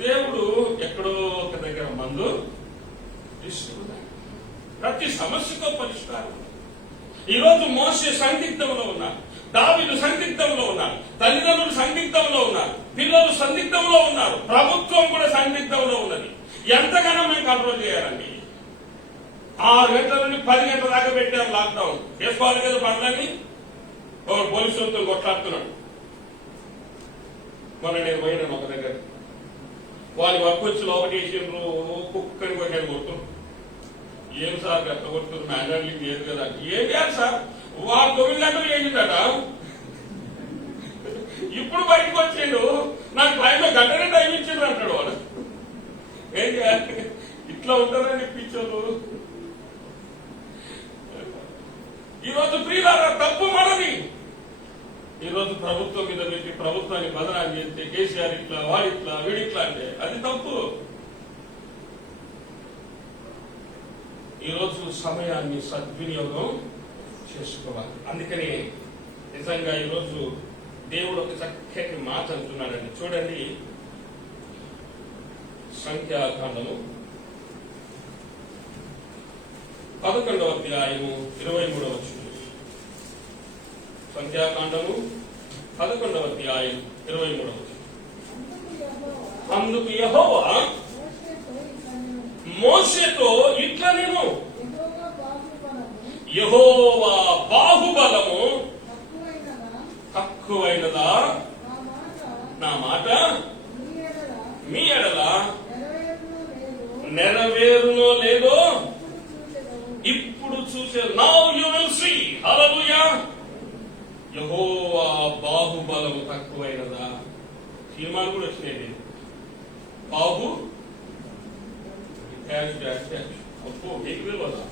దేవుడు ఎక్కడో ఒక దగ్గర మందు ఇస్తున్నాడు. ప్రతి సమస్యతో పరిష్కారం. ఈరోజు మోషే సందిగ్ధంలో ఉన్నారు, దావీదు సందిగ్ధంలో ఉన్నారు, తల్లిదండ్రులు సందిగ్ధంలో ఉన్నారు, పిల్లలు సందిగ్ధంలో ఉన్నారు, ప్రభుత్వం కూడా సందిగ్ధంలో ఉన్నది. ఎంతగానో మేము కంట్రోల్ చేయాలండి. 6 గంటల నుండి 10 గంటల దాకా పెట్టారు లాక్డౌన్. చేసుకోవాలి కదా పనులన్నీ. పోలీసులతో కొట్లాడుతున్నాడు. మొన్న నేను పోయినాను ఒక దగ్గర. వాళ్ళు వర్క్ వచ్చి లోపటేసిండ్రు, కుక్కని కొట్టాను కొడుతున్నారు. ఏం సార్ గట్ట కొడుతున్నారు, మ్యాన్యువల్ లేదు కదా. ఏం చేయాలి సార్? వాళ్ళు 9 గంటలు చేసిందట. ఇప్పుడు బయటకు వచ్చిండు, నాకు టైంలో గంటనే టైం ఇచ్చిండ్రు అంటాడు వాడు. ఏం చేయాలి? ఇట్లా ఉంటారని పిచ్చోళ్ళు. ఈరోజు ప్రియులారా, తప్పు మనది. ఈరోజు ప్రభుత్వం మీద పెట్టి ప్రభుత్వాన్ని బదనాలు చేస్తే, కేసీఆర్ ఇట్లా, వాడిట్లా, వీడిట్లా అంటే అది తప్పు. ఈరోజు సమయాన్ని సద్వినియోగం చేసుకోవాలి. అందుకని నిజంగా ఈరోజు దేవుడు ఒక చక్కటి మాట అంటున్నాడండి. చూడండి, సంఖ్యాకాండము 11వ అధ్యాయము 23వ వచనం. సంఖ్యాకాండము 11వ అధ్యాయం 23వ వచనం. అందుకు యెహోవా మోషేతో ఇట్లా, నేను యెహోవా బాహుబలము తక్కువైనదా? నా మాట మీ ఎడల నెరవేరునో లేదో ఇప్పుడు చూసే. Now you will see. Hallelujah. యెహోవా బాహుబలము తక్కువైనదా? తీర్మానం కూడా వచ్చినాయి. బాబు డాష్ డాష్ డాష్ అప్పు మీకు తెలియదా?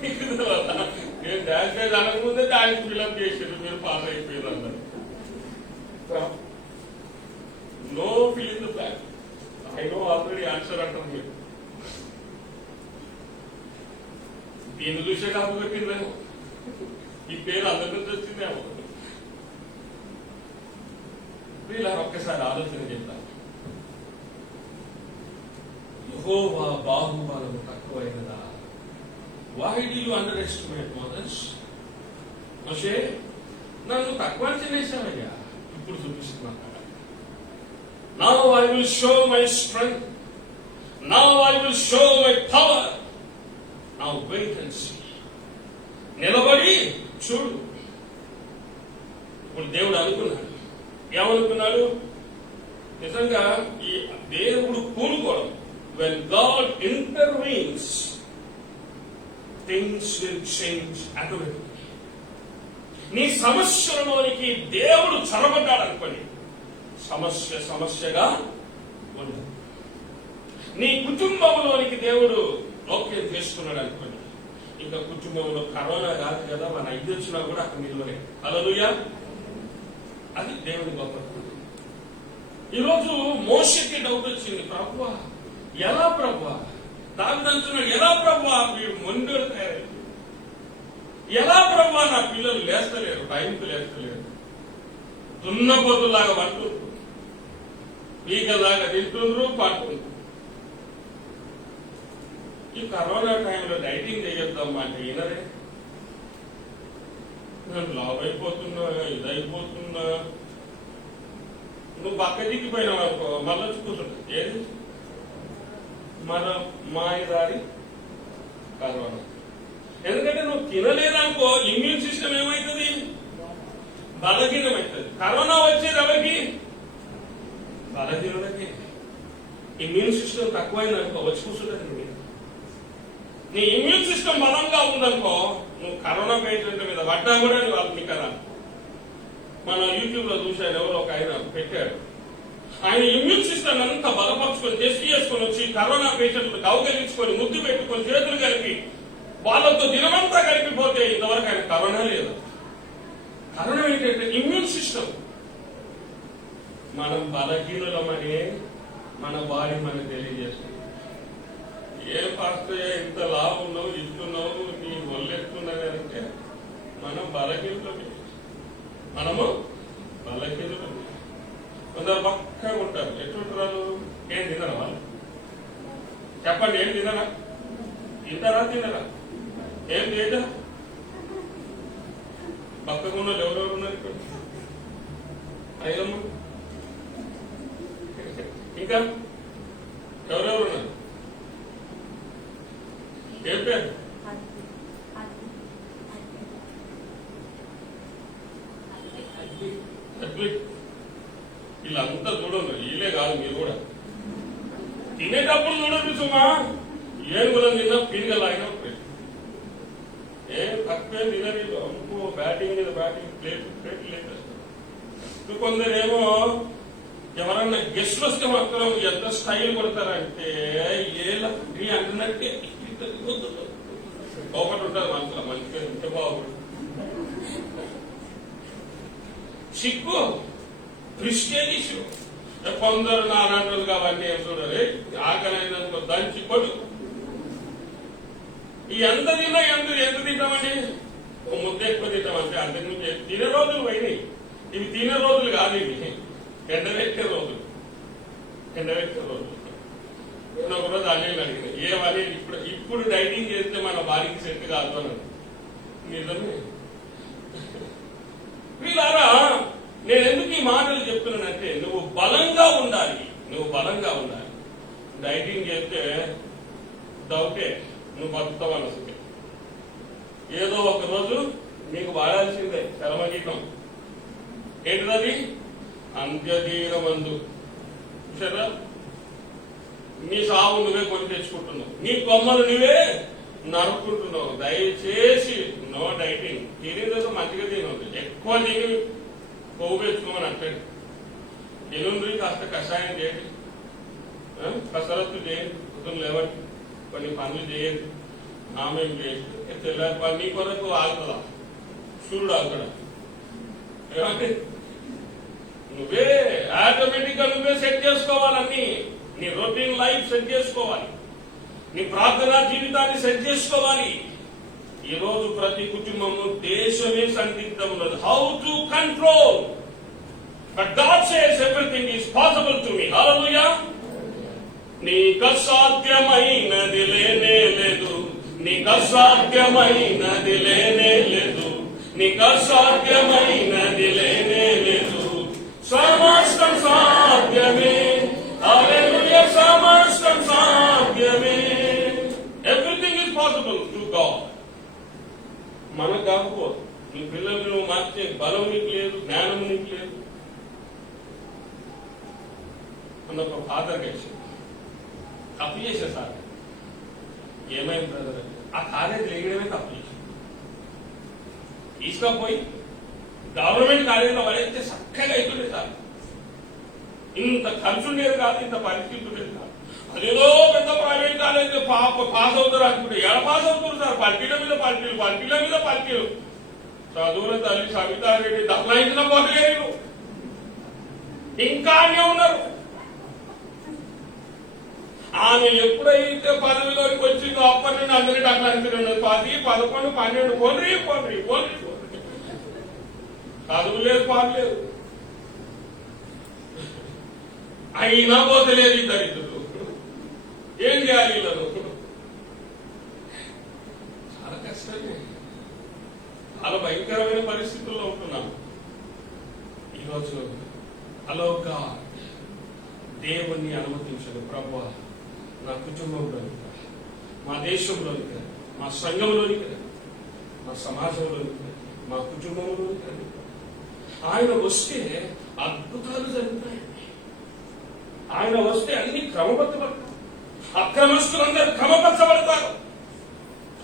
మీకు తెలియదా? నేను డాష్ డాష్ అనకముందే దానికి ఫిల్అప్ చేసారు, మీరు పాస్ అయిపోయారు అన్నారు. No fill in the blank, I know already answer అంటారు మీరు. దీన్ని చూసే కాపు కట్టిందేమో, ఈ పేరు అందరి నుంచి వచ్చిందేమో. వీళ్ళ ఒక్కసారి ఆలోచన చేద్దాం. యెహోవా బాహుబలము తక్కువైనదా? Why do you underestimate Moses? మోషే, నన్ను తక్కువ చేసావయ్యా, ఇప్పుడు చూపిస్తున్నా. Now I will show my strength. Now I will show my power. Now wait and see. నిలబడి చూడు. ఇప్పుడు దేవుడు అనుకున్నాడు. ఏమనుకున్నాడు? నిజంగా ఈ దేవుడు కూనుకోవడం. When God intervenes, things will change automatically. నీ సమస్యలోనికి దేవుడు చొరబడ్డాడు అనుకోని సమస్యగా ఉండదు. నీ కుటుంబంలోనికి దేవుడు ఓకే చేసుకున్నాడు అనుకోండి, ఇంకా కుటుంబంలో కరోనా కాదు కదా, మన ఐదు వచ్చినా కూడా అక్కడ నిల్వలే. హల్లెలూయా. అది దేవుని గొప్ప. ఈరోజు మోషేకి డౌట్ వచ్చింది, ప్రభువా ఎలా ప్రభువా? దావిదంటున్నాడు, ఎలా ప్రభువా వీడు మొండి తయారైంది, ఎలా ప్రభువా నా పిల్లలు లేస్తలేరు, టైంకి లేస్తలేరు, దున్నపోతులాగా పడుతుండ్రు, పీకలాగా తింటుండ్రు, పడుతుండ్రు. ఈ కరోనా టైంలో డైటింగ్ చేయొద్దామా అంటే ఈయనరే, నేను లావ్ అయిపోతున్నా, ఇదైపోతున్నా. నువ్వు పక్క దిక్కిపోయినావు అనుకో, మళ్ళీ కూర్చుంటా. ఏది మన మాయదారి కరోనా. ఎందుకంటే నువ్వు తినలేదనుకో, ఇమ్యూన్ సిస్టమ్ ఏమవుతుంది? బలహీనమవుతుంది. కరోనా వచ్చేది ఎవరికి? బలహీనులకి. ఇమ్యూన్ సిస్టమ్ తక్కువైందనుకో, వచ్చి కూర్చుంటుంది. నీ ఇమ్యూన్ సిస్టమ్ బలంగా ఉందనుకో, నువ్వు కరోనా పేషెంట్ మీద పడ్డా కూడా నువ్వు వాళ్ళకి కదా. మన యూట్యూబ్ లో చూశాను, ఎవరో ఒక ఆయన పెట్టాడు. ఆయన ఇమ్యూన్ సిస్టమ్ అంతా బలపరుచుకొని టెస్ట్ చేసుకొని వచ్చి కరోనా పేషెంట్లు కౌగలించుకొని ముద్దు పెట్టుకొని చేతులు కలిపి వాళ్ళతో దినమంతా కలిపిపోతే ఇంతవరకు ఆయన కరోనా లేదు. కరోనా ఏంటంటే ఇమ్యూన్ సిస్టమ్. మనం బలహీనులమని మన బాడీ మనకు తెలియజేస్తుంది. ఏ పాస్తే ఇంత లావు ఉన్నావు, ఇస్తున్నావు, నీ ఒళ్ళెత్తున్నది అంటే మనం బలహీనులమే. మనము బలహీనులమే. కొందరు పక్కగా ఉంటారు. ఎట్లుంటారు? ఏం తినరా వాళ్ళు? చెప్పండి, ఏం తినరా? తినరా? ఏం లేదా? పక్కగా ఉన్న ఎవరెవరు ఉన్నారు ఇక్కడ? ఐదమ్మ, ఇంకా ఎవరెవరు ఉన్నారు? ఏం పేరు? వీళ్ళంతా చూడండి, వీళ్ళే కాదు మీరు కూడా. తినేటప్పుడు చూడండి సుమా, ఏనుగులం తిన్నా పీనగలాగినా ఏం తక్కువే తినవి. అమ్మో బ్యాటింగ్ మీద బ్యాటింగ్, ప్లేట్ లేదు. కొందరేమో ఎవరన్నా గెస్ట్లు వస్తే మాత్రం ఎంత స్టైల్ కొడతారంటే ఏలా అంటున్నట్టే ఒకటి ఉంటుంది మనసులో, మంచిగా ఇంత బాగుంటుంది. సిగ్గు క్రిస్టియనిషు. కొందరు నారాయణులు అవన్నీ ఏం చూడాలి, ఆకలైనందుకు దంచి కొడు. ఈ ఎంత తిన్నా ఎంత తింటామండి? ముద్ద ఎక్కువ తింటామంటే అంతకు ముందు తినే రోజులు పోయినాయి. ఇవి తినే రోజులు కాదు, ఇవి ఎండబెట్టే రోజులు. నేను ఒకరోజు అన్నయ్యలు అడిగిన, ఏమని ఇప్పుడు డైటింగ్ చేస్తే మన బాడీకి సెట్ కాదు అని. నిజమే. వీళ్ళారా, నేను ఎందుకు ఈ మాటలు చెప్తున్నానంటే, నువ్వు బలంగా ఉండాలి. డైటింగ్ చేస్తే డౌటే, నువ్వు బతుకుతావు అనుకుంటే. ఏదో ఒక రోజు నీకు వాడాల్సిందే చరమగీతం. ఏంటిది? అంత్యదీనమందు. చూసారా? నీ సాగు నువ్వే కొని తెచ్చుకుంటున్నావు, నీ కొమ్మలు నువ్వే నరుక్కుంటున్నావు. దయచేసి నో డైటింగ్. తినేదో మంచిగా తినదు, ఎక్కువ తిని కొవ్వు పెంచుకోమని అంటాడు. ఎల్లుండి కాస్త కషాయం చేయండి, కసరత్తు చేయండి, కుటుంబం లేవండి, కొన్ని పనులు చేయండి, ఆమె చేయండి, తెల్లారి పని నీ కొరకు ఆగుతుందా? సూర్యుడు ఆగుతాడా? ఏమంటే నువ్వే ఆటోమేటిక్ గా నువ్వే సెట్ చేసుకోవాలన్నీ. నీ రొటీన్ లైఫ్ సెట్ చేసుకోవాలి, నీ ప్రార్థనా జీవితాన్ని సెట్ చేసుకోవాలి. ఈ రోజు ప్రతి కుటుంబము దేశమే సందిగ్ధం ఉన్నది. How to control? But God says everything is possible to me. Hallelujah. నీకు అసాధ్యమైనది లేనే లేదు, నీకు అసాధ్యమైనది లేనే లేదు, నీకు అసాధ్యమైనది లేనే లేదు. సమస్తం సాధ్యమే. హల్లెలూయా. సమస్తం సాధ్యమే. Everything is possible to God. మనకు కాకపోదు. నీ పిల్లలు నువ్వు మార్చే బలం నీకు లేదు, జ్ఞానం నీకు లేదు. ఒక ఫాదర్ కలిసి తప్పు చేసే సార్ ఏమైంది బ్రదర్, ఆ కాలేజ్ లేయడమే తప్పు చేసి తీసుకపోయి గవర్నమెంట్ కాలేజీలో పడేస్తే చక్కగా అవుతుండే సార్. ఇంత ఖర్చు ఉండేది కాదు, ఇంత పరిస్థితి ఉండేది కాదు. అదేదో పెద్ద ప్రైవేట్ కాలేజ్ పాస్ అవుతారు అనుకుంటే ఎడ పాస్ అవుతారు సార్? పల్టీల మీద పల్టీలు, పల్టీల మీద పల్టీలు. చదువుల తల్లి సవితారెడ్డి దఫలాయించిన పోతలేరు, ఇంకా అనే ఉన్నారు. ఆమె ఎప్పుడైతే పదవిలోకి వచ్చిందో అప్పటి నుండి అందరికీ దఫలాయించున్నారు. 10, 11, 12 పోన్రి పోన్రి పోన్రి పోన్రి. చదువు లేదు, పాలు లేదు, అయినా పోతలేదు ఈ దరిద్రులు. ఏం చేయాలి వీళ్ళను? చాలా కష్టమే, చాలా భయంకరమైన పరిస్థితుల్లో ఉంటున్నాం ఈరోజు. అలోగా దేవుణ్ణి అనుమతించదు. ప్రభువా, నా కుటుంబంలోనికి, మా దేశంలోనికి, మా సంఘంలోనికి, మా సమాజంలోనికి, మా కుటుంబంలోనికి ఆయన వస్తే అద్భుతాలు జరుగుతాయండి. ఆయన వస్తే అన్ని క్రమబద్ధపడతారు, అక్రమస్తులందరూ క్రమపరచబడతారు.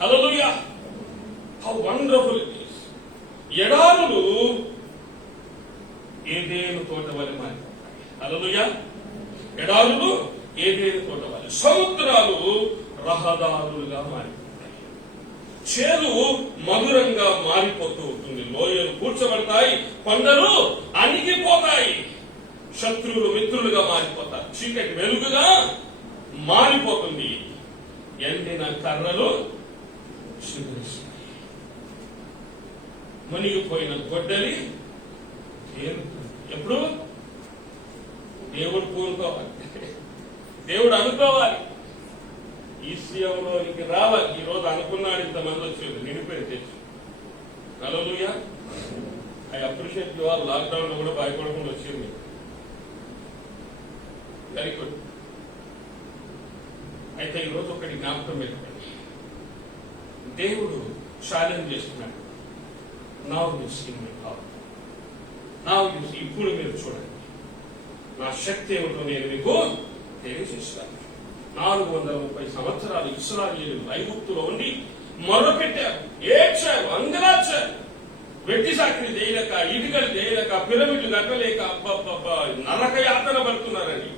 Hallelujah. How wonderful it is. ఎడారులు ఏదేను తోట వలె మారిపోతాయి. హల్లెలూయా. ఎడారులు ఏదేను తోట వలె, సముద్రాలు రహదారులుగా మారిపోతాయి, చేదు మధురంగా మారిపోతూ ఉంటుంది, లోయలు కూర్చోబడతాయి, కొండలు అణిగిపోతాయి, శత్రువులు మిత్రులుగా మారిపోతారు, చీకటి వెలుగుగా మారిపోతుంది, ఎండిన కర్రలు చిగురిస్తాయి, మునిగిపోయిన గొడ్డలి తేలుతుంది. ఎప్పుడు? దేవుడు పూనుకోవాలి, దేవుడు అనుకోవాలి, ఈ సీఎంలోనికి రావాలి. ఈ రోజు అనుకున్నాడు, ఇంతమంది వచ్చేది నిండిపోయి తెచ్చు. Hallelujah. I appreciate you all. Lockdown లో కూడా భయపడకుండా వచ్చింది. Very good. అయితే ఈరోజు ఒకటి జ్ఞాపకం పెట్టుకోండి, దేవుడు ఛాలెంజ్ చేస్తున్నాడు. Now you see my power, now you see. ఇప్పుడు మీరు చూడండి, నా శక్తి ఏమిటో నేను మీకు తెలియజేస్తాను. 430 సంవత్సరాలు ఇశ్రాయేలు ఐగుప్తులో ఉండి మొరపెట్టారు, ఏడ్చారు, అంగలార్చారు, వెట్టి సాకిరి చేయలేక, ఇటుకలు చేయలేక, పిరమిడ్లు కట్టలేక నరక యాతన పడుతున్నారని.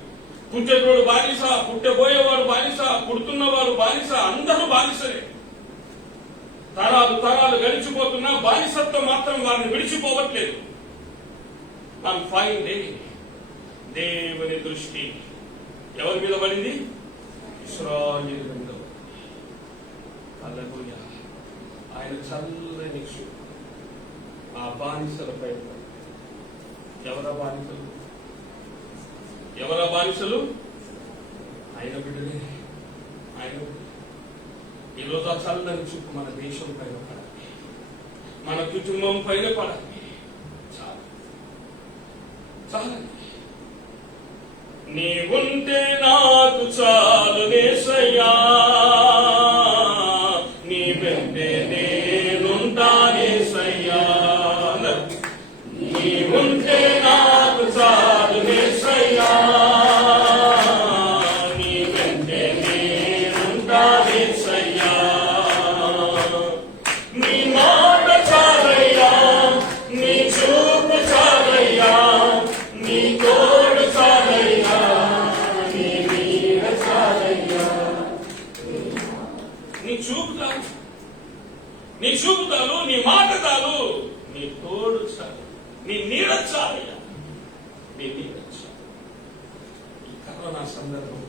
పుట్టేటోడు బానిస, పుట్టబోయేవాడు బానిస, పుడుతున్నవారు బానిస, అందరూ బానిసలే. తరాలు తరాలు గడిచిపోతున్నా బానిసత్వం మాత్రం వారిని విడిచిపోవట్లేదు. ఆన్ ఫైన్ డే దేవుని దృష్టి ఎవరి మీద పడింది? ఇశ్రాయేలు మీద. హల్లెలూయా. ఆయన చల్లని చూపు ఆ బానిసలపై. ఎవరా బానిసలు? ఎవరా బానిసలు? ఆయన బిడ్డలే, ఆయన. ఈరోజు ఆ చల్లని చూపు మన దేశం పైన పడాలి, మన కుటుంబం పైన పడాలి. చాలు చాలు. నీవుంటే నాకు చాలు నేసయ్యా, నీ వెంటే నేనుంటానేసయ్యా. నీవుంటే నాకు చాలు నేసయ్యా, నీ వెంటే నేనుంటానేసయ్యా. నీ మాట చాలయ్యా, నీ చూపు చాలయ్యా. సందర్భం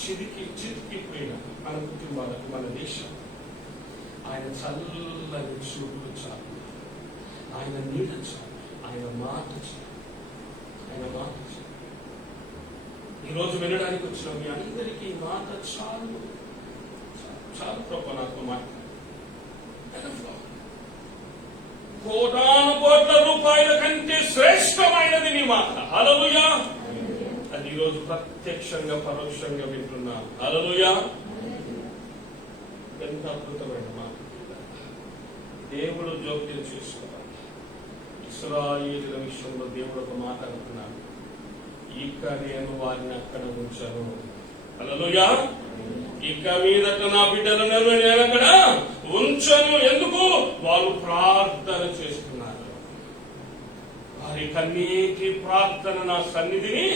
చితికిపోయిన మన కుటుంబాలకు, మన దేశం ఆయన చల్లని చూపులు చాలు, ఆయన నీడ చాలు, ఆయన మాట చాలు, ఆయన మాట చాలు. ఈరోజు వినడానికి వచ్చిన మీ అందరికీ మాట చాలు, చాలు ప్రభు నాతో మాట్లాడు. కోటాను కోట్ల రూపాయల కంటే శ్రేష్టమైనది నీ మాట. హల్లెలూయా. అది ఈరోజు ప్రత్యక్షంగా పరోక్షంగా వింటున్నా. హల్లెలూయా. ఎంత అద్భుతమైన మాట. దేవుడు జోక్యం చేసుకోవాలి. ఇశ్రాయేలుల విషయంలో దేవుడు ఒక మాట అంటున్నాడు, ఇక నేను వారిని అక్కడ ఉంచాను. హల్లెలూయా. ఇక మీదట నా బిడ్డలను నేను అక్కడ ఉంచను. ఎందుకు? వాళ్ళు ప్రార్థన చేస్తున్నారు. వారి కన్నీటి ప్రార్థన నా సన్నిధిని.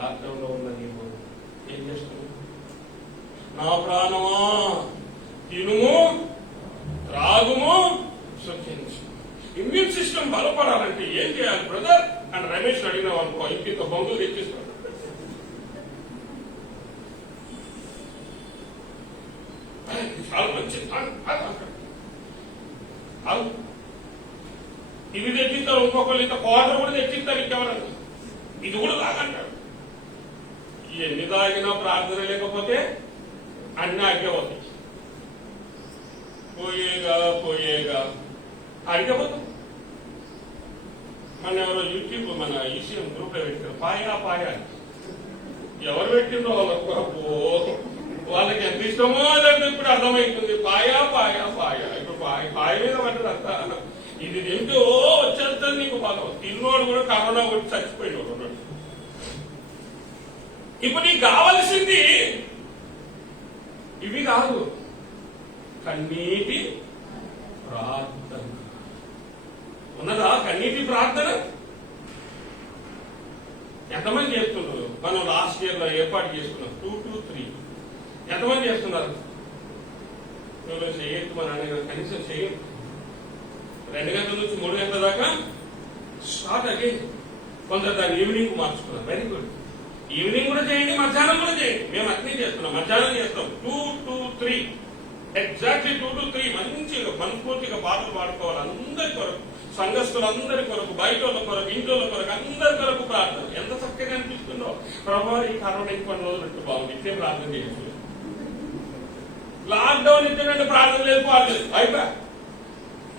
లాక్డౌన్ లో ఉన్న నీవు ఏం చేస్తున్నావు? నా ప్రాణమా తినుము త్రాగుము సుఖించు. ఇమ్యూన్ సిస్టమ్ బలపడాలంటే ఏం చేయాలి బ్రదర్ అని రమేష్ అడిగినావు అనుకో, ఇంత బొంగులు తెచ్చిస్తాడు. చాలా మంచిది. ఇవి తెచ్చిస్తారు, ఇంకొకరు ఇంత క్వార్టర్ కూడా తెచ్చిస్తారు. ఇంకెవరన్నా ఇది కూడా తాగంటాడు. ఎన్ని తాగినా ప్రార్థన లేకపోతే అన్నీ అడిగేపోతాయి. పోయేగా అడిగపోతాం. మన ఎవరో యూట్యూబ్ మన ఈసీఎం గ్రూప్ లో పెట్టారు, పాయా ఎవరు పెట్టిందో వాళ్ళకి ఎంత ఇష్టమో అదంటే ఇప్పుడు అర్థమవుతుంది. పాయా ఇప్పుడు పాయ మీద పడ్డది అంతా. ఇది తింటూ వచ్చేస్తుంది నీకు బాగా. తిన్నోడు కూడా కరోనా వచ్చి చచ్చిపోయినోడు ఉన్నాడు. ఇప్పుడు నీకు కావలసింది ఇవి కాదు, కన్నీటి ప్రార్థన. ఉన్నదా కన్నీటి ప్రార్థన? ఎంతమంది చేస్తున్నారు? మనం లాస్ట్ ఇయర్ లో ఏర్పాటు చేసుకున్నాం 2 to 3. ఎంతమంది చేస్తున్నారు? చేయొచ్చు. మన కనీసం చేయం. 2 గంటల నుంచి 3 గంటల దాకా స్టార్ట్ అగైన్. కొందరు దాన్ని ఈవినింగ్ మార్చుకున్నారు. Very good. ఈవినింగ్ కూడా చేయండి, మధ్యాహ్నం కూడా చేయండి. మేము అట్నే చేస్తున్నాం. మధ్యాహ్నం చేస్తాం 2 to 3, ఎగ్జాక్ట్లీ 2 to 3. మంచిగా మనస్ఫూర్తిగా పాటలు పాడుకోవాలి. అందరి కొరకు, సంఘస్థులందరి కొరకు, బయట వాళ్ళ కొరకు, ఇంట్లో కొరకు, అందరి కొరకు ప్రార్థన. ఎంత చక్కగా అనిపిస్తుందో. ప్రభావ ఈ కరోనా కొన్ని రోజులు పెట్టు బాగుంది, ఇట్టే ప్రార్థన చేయొచ్చు. లాక్డౌన్ ఇచ్చేటంటే ప్రార్థన లేదు, పాడలేదు, అయిపోయా.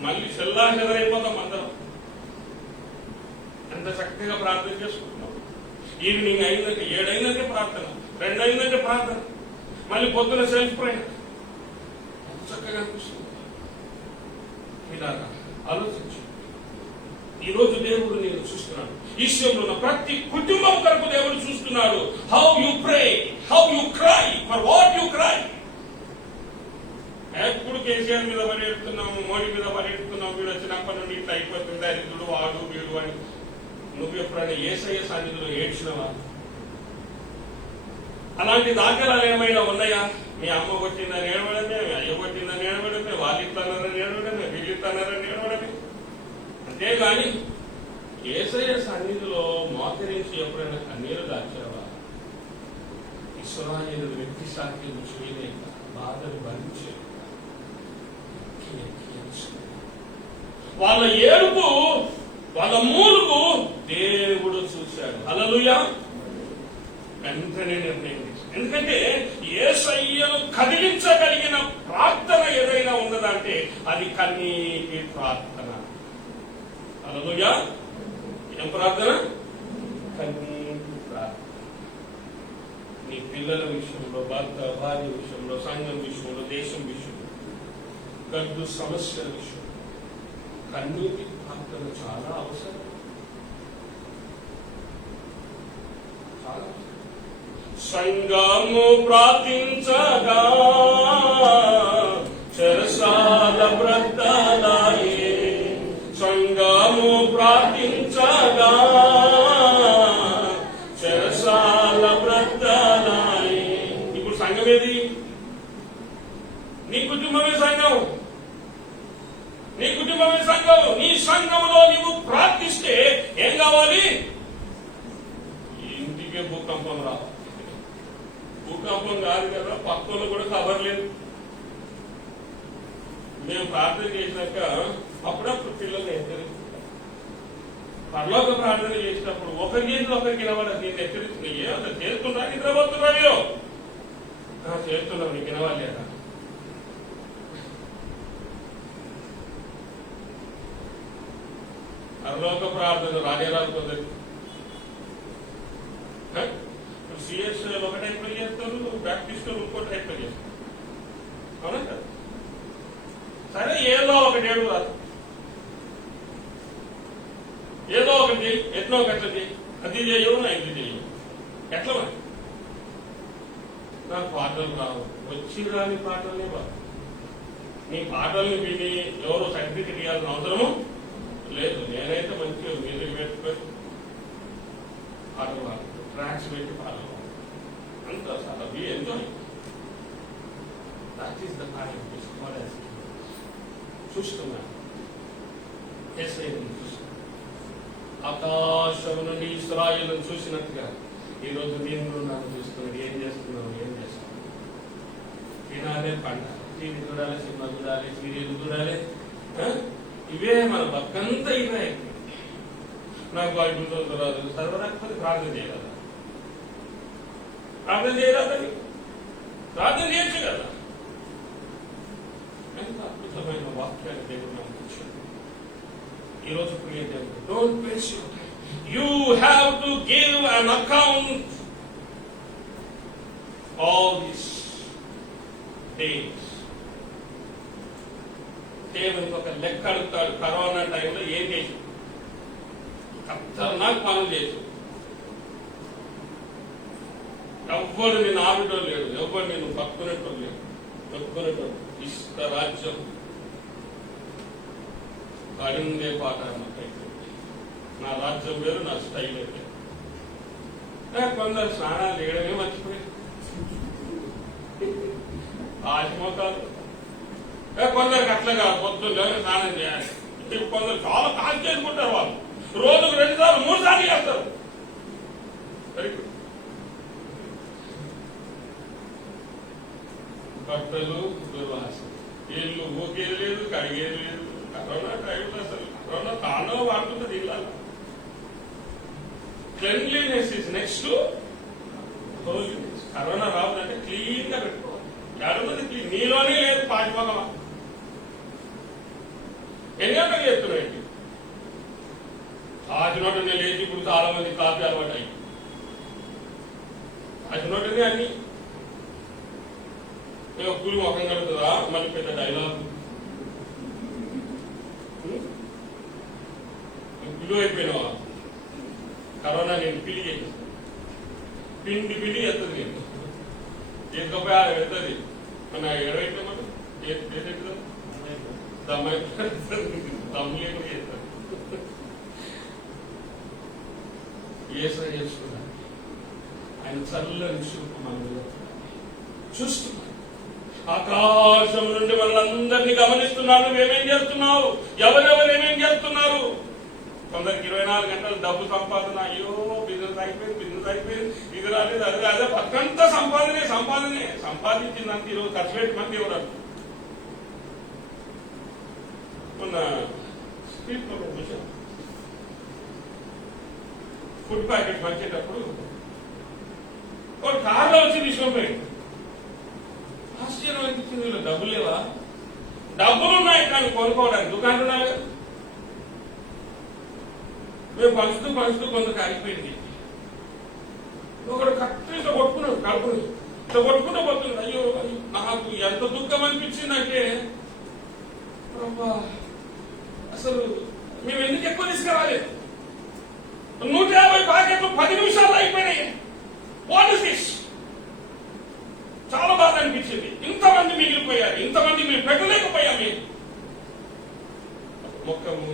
మళ్ళీ చెదరైపోతాం అందరం. ఎంత చక్కగా ప్రార్థన చేసుకుంటున్నాం. ఈవినింగ్ అయిందంటే 7 అయిందంటే ప్రార్థన, 2 అయిందంటే ప్రార్థన, మళ్ళీ పొద్దున సెల్ఫ్ ప్రేయర్. చక్కగా అనిపిస్తుంది. ఇలాగా ఆలోచించు. ఈరోజు దేవుడు నేను చూస్తున్నాడు. ఈశ్వరుడు ఉన్న ప్రతి కుటుంబం కొరకు దేవుడు చూస్తున్నాడు. How you pray, how you cry, for what you cry. ఎప్పుడు కేసీఆర్ మీద పరిగెడుతున్నాము, మోడీ మీద పరిగెడుతున్నాము, వీడు వచ్చినప్పటి నుండి ఇట్లా అయిపోతుంది, దరిద్రుడు వాడు వీడు అని. నువ్వు ఎప్పుడైనా యేసయ్య సన్నిధిలో ఏడ్చినవా? అలాంటి దాఖలాలు ఏమైనా ఉన్నాయా? మీ అమ్మ కొట్టిందని ఏడవడమే, మీ అయ్య కొట్టిందని ఏడవడమే, వాళ్ళు ఇస్తానని ఏడవడమే, వీళ్ళు ఇస్తానని ఏడవడమే. అంతేగాని యేసయ్య సన్నిధిలో మోకరించి ఎప్పుడైనా కన్నీరు దాచావా? ఇశ్రాయేలు వ్యక్తి సాక్ష్యం చేయలేక బాధలు భరించే వాళ్ళ ఏడుపు, వాళ్ళ మూలుగు దేవుడు చూశాడు. హల్లెలూయా. వెంటనే నిర్ణయం. ఎందుకంటే యేసయ్యను కదిలించగలిగిన ప్రార్థన ఏదైనా ఉన్నదంటే అది కన్నీటి ప్రార్థన. హల్లెలూయా. ఏం ప్రార్థన? కన్నీటి ప్రార్థన. నీ పిల్లల విషయంలో, భర్త భార్య విషయంలో, సంఘం విషయంలో, దేశం విషయంలో, గడ్డు సమస్యల విషయంలో కన్నీటి ప్రార్థన చాలా అవసరం. చాలా సంఘము ప్రార్థించగా చెరసాల బ్రతలాయే. సంఘము ప్రార్థించగా చెరసాల బ్రతలాయే. ఇప్పుడు సంఘం ఏది? నీ కుటుంబమే సంఘం. నీ కుటుంబమే సంఘం. సంఘంలో నీవు ప్రార్థిస్తే ఏం కావాలి? ఇంటికే భూకంపం రావాలి. భూకంపం కాదు కదా, పక్కన కూడా కవర్ లేదు. మేము ప్రార్థన చేసినాక అప్పుడప్పుడు పిల్లల్ని హెచ్చరిస్తున్నాం. పరలోక ప్రార్థన చేసినప్పుడు ఒకరికి వినవాలి. నేను హెచ్చరిస్తున్నాయి అసలు చేస్తున్నా, నిద్రపోతున్నా మీరు చేస్తున్నావు, నీకు వినవాలి కదా. పరలోక ప్రార్థన రాజేరాజు కొందరు సిఎస్ ఒక టైప్ లో చేస్తారు, బ్యాప్టిస్ట్ ఇంకో టైప్ లో చేస్తారు. అవునా కదా? సరే, ఏదో ఒకటి ఏడు రాదు, ఏదో ఒకటి చేయి, ఎట్లా ఒకట్లా చేయి. అది చేయవు, నా ఇది చేయవు. ఎట్లా మరి? నాకు పాటలు రావు, వచ్చి రాని పాటలనే రావు. నీ పాటల్ని విని ఎవరో సర్టిఫికెట్ ఇవ్వాల్సిన అవసరము లేదు. నేనైతే మంచిగా మ్యూజిక్ పెట్టుకొని పాటలు రాదు, ట్రాక్స్ పెట్టి పాటలు రాదు, అంత చాలా B enjoy. That is the point. చూస్తున్నా ఆకాశం నుండి ఇశ్రాయేలును చూసినట్టుగా ఈరోజు నేను నన్ను చూస్తున్నాడు. ఏం చేస్తున్నావు? ఏం చేస్తున్నావు? తినాలే, పంట, టీవీ చూడాలి, సినిమా చూడాలి, సీరియల్ చూడాలి. ఇవే మన బతుకంతా ఇవే. నాకు బైబిల్ చదువురాదు, చదవలేకపోతే ప్రార్థన చేయగలరా? ప్రార్థన చేయరాదని ప్రార్థన చేయొచ్చు కదా. ఎంత అద్భుతమైన వాక్యాన్ని దేవుడు నాకు ఇచ్చాడు ఈరోజు. ప్రియ దేవుడు, don't waste your time. You have to give an account all this days. దేవునికి ఒక లెక్క అడుగుతాడు. కరోనా టైంలో ఏం చేసి ఖతర్నాక్ పనులు చేసి ఎవ్వరు నేను ఆవిడో లేడు, ఎవ్వరు నేను పక్కునేటో లేడు, పక్కునేటో ఇష్ట రాజ్యం అడిందే పాట అన్నట్టయితే నా రాజ్యం వేరు, నా స్టైల్ అయితే. కొందరు స్నానాలు చేయడమే మర్చిపోయి ఆశమోకాలు. కొందరికి అట్లా పొద్దున్న స్నానం చేయాలి. కొందరు చాలా కాల్ చేసుకుంటారు. వాళ్ళు రోజుకు 2 సార్లు 3 సార్లు చేస్తారు. Very good. బట్టలు దుర్వాసన, ఇల్లు ఊకేది లేదు, కడిగేది లేదు. కరోనా టైంలో అసలు కరోనా తానో వాడుతుంది ఇళ్ళలో. Cleanliness is next to holiness. Corona రావద్దంటే క్లీన్ గా పెట్టుకోవాలి. ఎవరున్నది క్లీన్? నీలోనే లేదు పాచిపోగమా. ఎన్ని గంటలు చేస్తున్నాయండి? ఆచినోటనే లేచి ఇప్పుడు చాలా మంది కాఫీ అలవాటు అయ్యి ఆచినోటనే అన్ని కూలి మొఖం కడుతుందా? మళ్ళీ పెద్ద డైలాగ్ గుళ్ళు అయిపోయినావా? కరోనా నేను పిల్లి చేసి పిండి పిండి ఎత్తది. నేను తీసుకపోయి ఆడ వెళ్తుంది. మన ఎడవైతే మనం దమ్ము లేకుండా చేస్తారు. ఏసై చేసుకున్నాడు. ఆయన చల్లని చూపు మన చూస్తున్నాడు. ఆకాశం నుండి మనల్ని గమనిస్తున్నాడు. నువ్వేమేం చేస్తున్నావు? ఎవరెవరు ఏమేం చేస్తున్నారు? కొందరికి 24 గంటలు డబ్బు సంపాదన. అయ్యో బిజినెస్ అయిపోయింది, ఇది రాలేదు, అది అదే పక్కంతా సంపాదనే. సంపాదించిందంత ఈరోజు ఖర్చు పెట్టి మంది ఎవరు? మొన్న స్ట్రీట్ లో చూసాం. ఫుడ్ ప్యాకెట్ పంచేటప్పుడు ఒక కార్లో వచ్చి తీసుకొని పోయింది. ఆశ్చర్యం అనిపించింది. వీళ్ళు డబ్బులు లేవా? డబ్బులు ఉన్నాయి కానీ కొనుక్కోవడానికి దుకాణాలు ఉన్నాయి కదా. మేము పంచుతూ కొందరికి అయిపోయింది. ఒకడు కరెక్ట్ ఇట్లా కొట్టుకున్నాడు, కడుపుని ఇట్లా కొట్టుకుంటూ పోతుంది. అయ్యో నాకు ఎంత దుఃఖం అనిపించిందంటే, అసలు మేము ఎందుకు ఎక్కువ తీసుకురావాలి? 150 ప్యాకెట్లు 10 నిమిషాల్లో అయిపోయినాయి. What is this? చాలా బాధ అనిపించింది. ఇంతమంది మిగిలిపోయారు, ఇంతమంది మేము పెట్టలేకపోయాము. ముఖము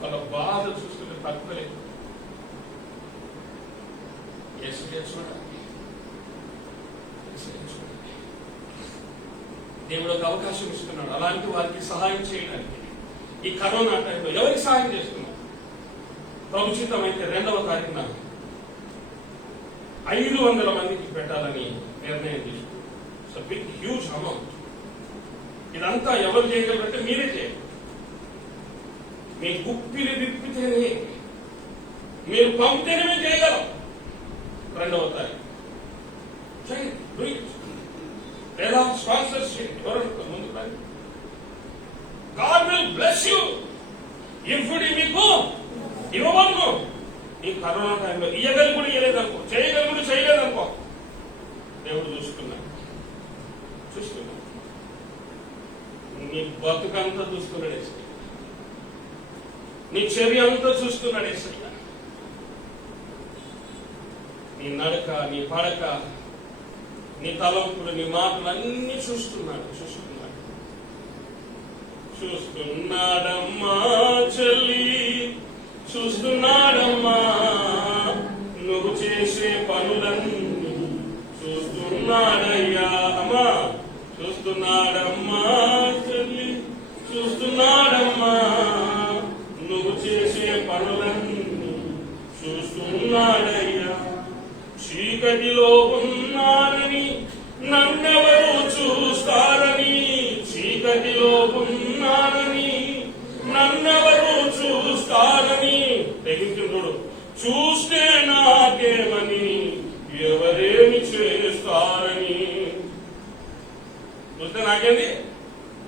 వాళ్ళ బాధ చూస్తుంటే తక్కువలేదు. దేవుడు ఒక అవకాశం ఇస్తున్నాడు అలాంటి వారికి సహాయం చేయడానికి. ఈ కరోనా టైంలో ఎవరికి సహాయం చేస్తున్నారు? ప్రభుత్వమైతే 2వ తారీఖున 500 మందికి పెట్టాలని నిర్ణయం తీసుకున్నారు. Big huge amount. ఇదంతా ఎవరు చేయగలరంటే మీరే చేయాలి. మీ గుప్పిలి విప్పితేనే, మీరు పంపితేనే మేము చేయగలం. 2వ తారీఖు చేయండి, లేదా స్పాన్సర్స్ చేయండి. ఎవరు ముందు కానీ గాడ్ విల్ బ్లెస్ యూ. ఇప్పుడు మీకు ఇవ్వబడును. ఈ కరోనా టైంలో ఇయ్యగలి కూడా ఇయ్యలేదనుకో, చేయగలి కూడా చేయలేదనుకో, దేవుడు చూసుకున్నాడు. నీ బతుకంతా చూసుకున్నాడు ఏసయ్య, నీ చర్య అంతా చూసుకున్నాడు ఏసయ్య. నీ నడక, నీ పడక, నీ తలంపులు, నీ మాటలు అన్ని చూస్తున్నాడమ్మా చెల్లి, చూస్తున్నాడమ్మా నువ్వు చేసే పనులన్నీ చూస్తున్నాడయ్యా. అమ్మా చూస్తున్నాడమ్మా చెల్లి, చూస్తున్నాడమ్మా నువ్వు చేసే పనులన్నీ చూస్తున్నాడయ్యా. చీకటిలో ఉన్నానని నన్నెవరు చూస్తారని, చీకటిలో ఉన్నానని నన్నెవరు చూస్తారని తెగించుడు. చూస్తే నాకేమని, ఎవరేమి చేస్తారని. చూస్తే నాకేంది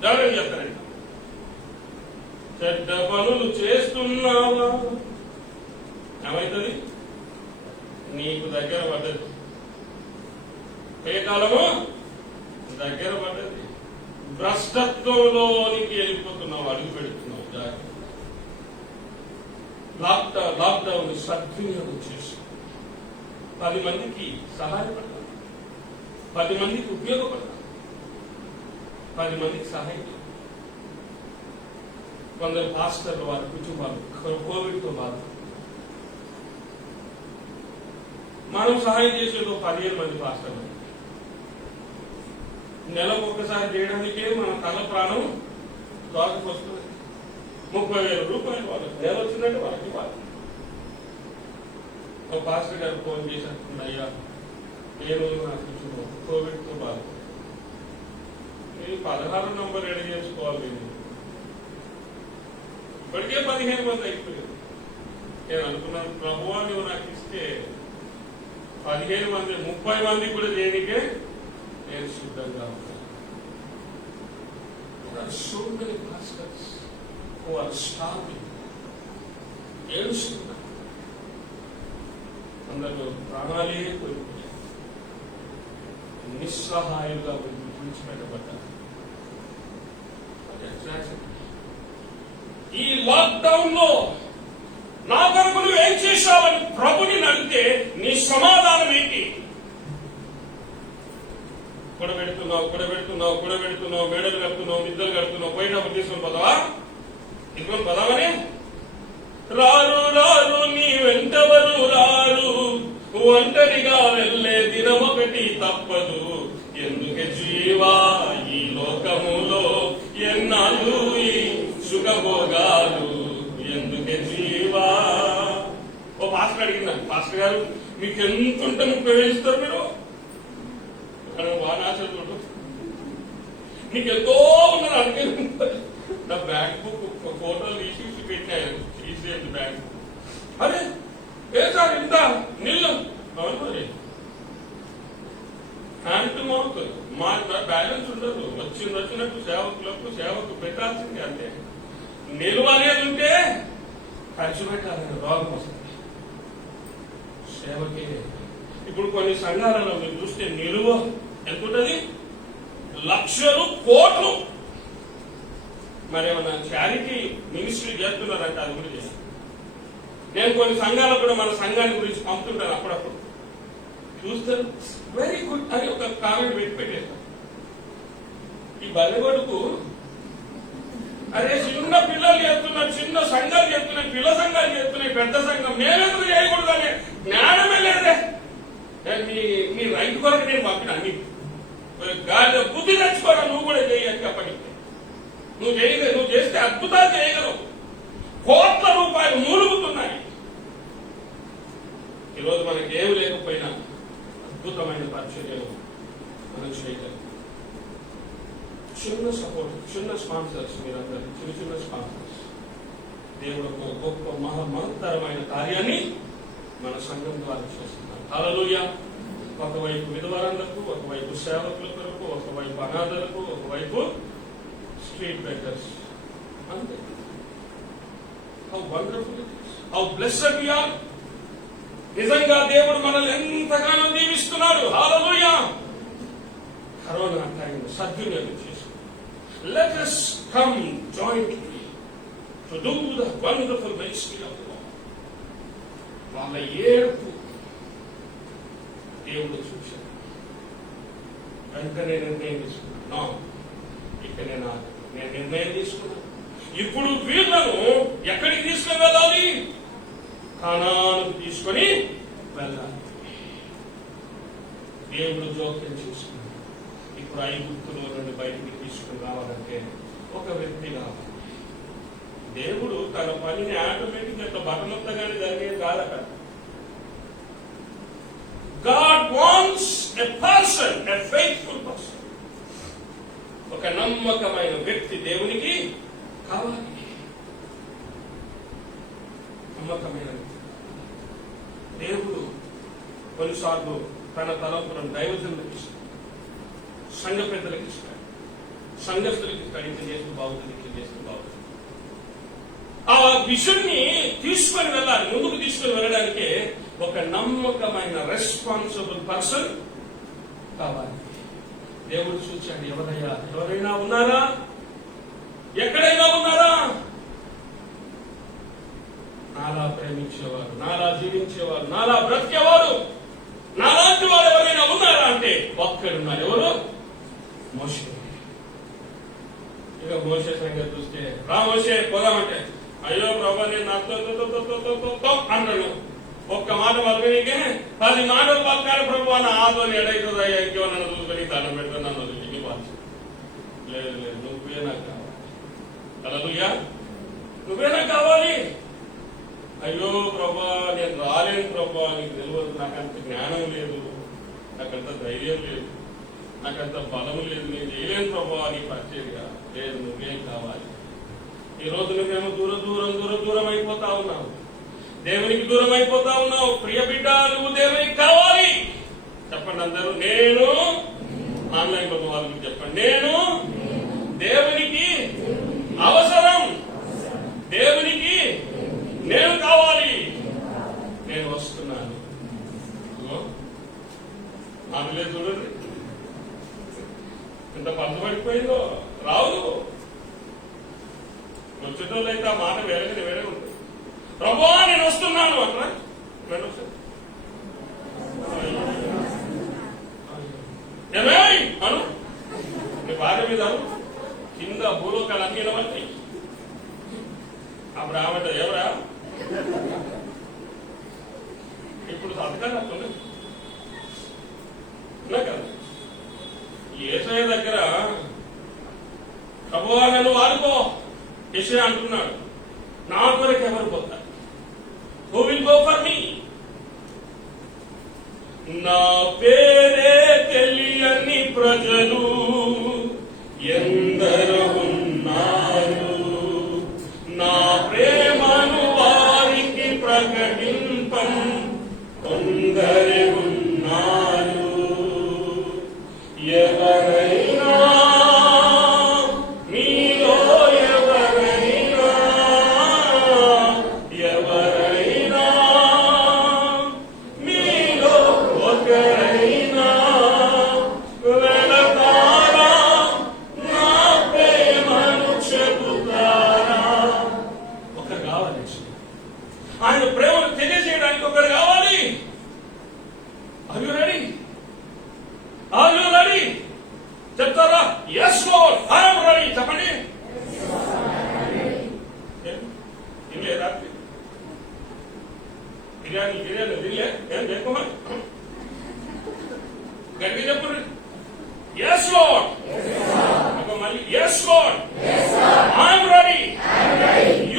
ఎవరేమి చెప్తారండి. చెడ్డ పనులు చేస్తున్నావా, ఏమైతుంది? నీకు దగ్గర పడ్డది. ఏ కాలము దగ్గర పడ్డది. భ్రష్టత్వంలోనికి వెళ్ళిపోతున్నావు, అడుగు పెడుతున్నావు. లాక్డౌన్ సద్వినియోగం చేసి 10 మందికి సహాయపడతాను, 10 మందికి ఉపయోగపడతాను, 10 మందికి సహాయం. కొందరు పాస్టర్లు, వారి కుటుంబాలు కోవిడ్తో బాధ. మనం సహాయం చేసేది 15 మంది పాస్టర్లు. నెలకు ఒక్కసారి చేయడానికే మన తల ప్రాణం దోరకొస్తుంది. 30,000 రూపాయలు వాళ్ళకి నెల వచ్చిందంటే వాళ్ళకి ఇవ్వాలి. ఒక పాస్టర్ గారు ఫోన్ చేశారు, అయ్యా నేను నాకు కోవిడ్తో బాధ, మీరు 16 నంబర్ రెడీ చేసుకోవాలి. నేను ఇప్పటికే 15 మంది అయిపోయారు. నేను అనుకున్నాను, ప్రభువా నువ్వు నాకు ఇస్తే 15 మంది 30 మంది కూడా చేయడానికే నేను సిద్ధంగా ఉన్నాను. So many pastors who are starving, ఏడుస్తున్నారు. అందరూ ప్రాణాలే కోల్పోయారు, నిస్సహాయులుగా విడిచిపెట్టబడ్డారు. ఈ లాక్డౌన్ లో నా కొరకు నువ్వు ఏం చేశావని ప్రభుని అడిగితే నీ సమాధానం ఏంటి? కూడబెడుతున్నావు, మేడలు కడుతున్నావు, నిద్రలు కడుతున్నావు, పోయినప్పుడు తీసుకొని పోదావా? తీసుకొని పోదామని రారు రారు నీ వెంటవరు రారు, ఒంటరిగా వెళ్ళే దినమొకటి తప్పదు. ఎందుకే జీవా ఈ లోకములో ఎన్నాళ్ళు ఈ సుఖభోగాలు, ఎందుకే జీవా? ఓ పాస్టర్ అడిగిందండి, పాస్టర్ గారు మీకు ఎంత ఉంటే 30,000 ఇస్తారు మీరు? వానాచరుడు నీకు ఎంతో ఉన్నారు అందుకే నా బ్యాంక్ బుక్ ఫోటోలు తీసి పెట్టాను, తీసేది బ్యాంక్. అరే ఏ సార్ ఇంత నీళ్ళు అవును హ్యాండ్ టు మౌత్. మా బ్యాలెన్స్ ఉండదు, వచ్చినట్టు సేవకు పెట్టాల్సింది. అంటే నిలువ అనేది ఉంటే ఖర్చు పెట్టాలని రోగం వస్తుంది. సేవకే ఇప్పుడు కొన్ని సంఘాలలో మీరు చూస్తే నిలువ ఎంత ఉంటుంది? లక్షలు, కోట్లు. మరి ఏమన్నా చారిటీ మినిస్ట్రీ చేస్తున్నారంటే అది కూడా చేస్తాను. నేను కొన్ని సంఘాలకు కూడా మన సంఘాన్ని గురించి పంపుతుంటాను. అప్పుడప్పుడు చూస్తారు వెరీ గుడ్ అని ఒక కామెంట్ పెట్టేస్తాను. ఈ బల్లెగొడుకు అరే చిన్న పిల్లలు చేస్తున్నారు, చిన్న సంఘాలు చేస్తున్నాయి, పిల్ల సంఘాలు చేస్తున్నాయి, పెద్ద సంఘం నేనెందుకు చేయకూడదని జ్ఞానమే లేదే. మీ రైతు కొరకు నేను పంపిన అన్ని బుద్ధి తెచ్చుకోరా, నువ్వు కూడా చేయని చెప్పని. నువ్వు చేస్తే అద్భుతాలు చేయగలవు. దేవుడు ఒక గొప్ప మహత్తరమైన కార్యాన్ని మన సంఘం ద్వారా చేస్తున్నారు. హల్లెలూయా. ఒకవైపు విధవరాలకు, ఒకవైపు సేవకుల కొరకు, ఒకవైపు అనాథలకు, ఒకవైపు స్ట్రీట్ బెగ్గర్స్. అంతే. How wonderful it is, how blessed we are. నిజంగా దేవుడు మనల్ని ఎంతగానో దీవిస్తున్నాడు. హల్లెలూయా. కరోనా టైం సద్వినియోగం చేసుకుందాం. Let us come jointly to do the wonderful ministry of the Lord. వాళ్ళ ఏడుపు దేవుడు చూశాడు. వెంటనే నిర్ణయం తీసుకున్నాను. ఇక నేను నిర్ణయం తీసుకున్నాను. ఇప్పుడు వీళ్ళను ఎక్కడికి తీసుకుని వెళ్ళాలి? కానానుకు తీసుకొని వెళ్ళాలి. దేవుడు జోక్యం చేసుకున్నాడు. ఇప్పుడు ఐగుప్తులో నుండి బయటికి తీసుకుని రావాలంటే ఒక వ్యక్తి కావాలి. దేవుడు తన పనిని ఆటోమేటిక్ గా బటనొత్తగానే జరిగేది కాదట. God wants a person, a faithful person. ఒక నమ్మకమైన వ్యక్తి దేవునికి కావాలి. నమ్మకమైన దేవుడు కొన్నిసార్లు తన తలంపులను దైవజనులకు ఇస్తాడు, సంఘ పెద్దలకు ఇస్తాడు, సంఘస్థులకు ఇస్తాడు. ఇంత చేస్తూ బాగుంటుంది, ఇంత చేస్తూ బాగుంటుంది. ఆ విషయాన్ని తీసుకొని వెళ్ళాలి. ముందుకు తీసుకొని వెళ్ళడానికి ఒక నమ్మకమైన రెస్పాన్సిబుల్ పర్సన్ కావాలి. దేవుడు చూచాడు. ఎవరైనా ఉన్నారా? ఎక్కడైనా ఉన్నారా? నాలా ప్రేమించేవారు, నాలా జీవించేవారు, నాలా బ్రతికేవారు, నాలాంటి వారు ఎవరైనా ఉన్నారా అంటే ఒక్కడున్నారు. ఎవరు? మోషే. ఇక మోషే సంగతి చూస్తే, రా మోషే పోదామంటే, అయ్యో ప్రభా నేను నాతో అన్నాడు. ఒక్క మాట పలుకనికే 10 మాటలు పలకాలి ప్రభు అని ఆదోని ఎడైతుందయ్యా. ఇంకేమన్నా చూసుకొని దండం పెడుతున్నాను. లేదు లేదు, నువ్వే నాకు కావాలి. హల్లెలూయా. నువ్వే నాకు కావాలి. అయ్యో ప్రభా నేను రాలేను ప్రభా, నీకు తెలియదు, నాకంత జ్ఞానం లేదు, నాకంత ధైర్యం లేదు, నాకంత బలం లేదు, నేను చేయలేను ప్రభా నీ పరిచర్య. లేదు, నువ్వేం కావాలి. ఈ రోజు నువ్వేమో దూరం అయిపోతా ఉన్నావు, దేవునికి దూరం అయిపోతా ఉన్నావు. ప్రియ బిడ్డ, నువ్వు దేవునికి కావాలి. చెప్పండి అందరూ, నేను. ఆన్లైన్ లో వాళ్ళకి చెప్పండి, నేను దేవునికి అవసరం, దేవునికి నేను కావాలి, నేను వస్తున్నాను. ఆమెలే చూడండి ఎంత పంచబడిపోయిందో. రావు వచ్చేటోళ్ళు అయితే ఆ మాట వేరే ఉంటుంది. ప్రభువా నేను వస్తున్నాను అట్లా అను నీ భార్య మీద కింద భూలోకాలు అన్ని బట్టి అప్పుడు ఆమె ఎవరా ఇప్పుడు అర్థం కదా. యేసయ్య దగ్గర ప్రభువా నన్ను వాడుకో యేసయ్య అంటున్నాడు. నా కొరకు ఎవరు పోతారు? Who will go for me? నా పేరే తెలియని ప్రజలు ఎందరో ఉన్నారు, నా ప్రేమను వారికి ప్రకటింపం కొందరే ఉన్నారు. ఎవరైనా ఆయన ప్రేమను తెలియజేయడానికి ఒకరు కావాలి. Are you ready? Are you ready? చెప్తారా? Yes Lord, I am ready. చెప్పండి. తినలే రాత్రి బిర్యానీ తినలే? ఏం చెప్పమా గట్టి చెప్పండి. Yes Lord. మళ్ళీ Yes Lord, I am ready.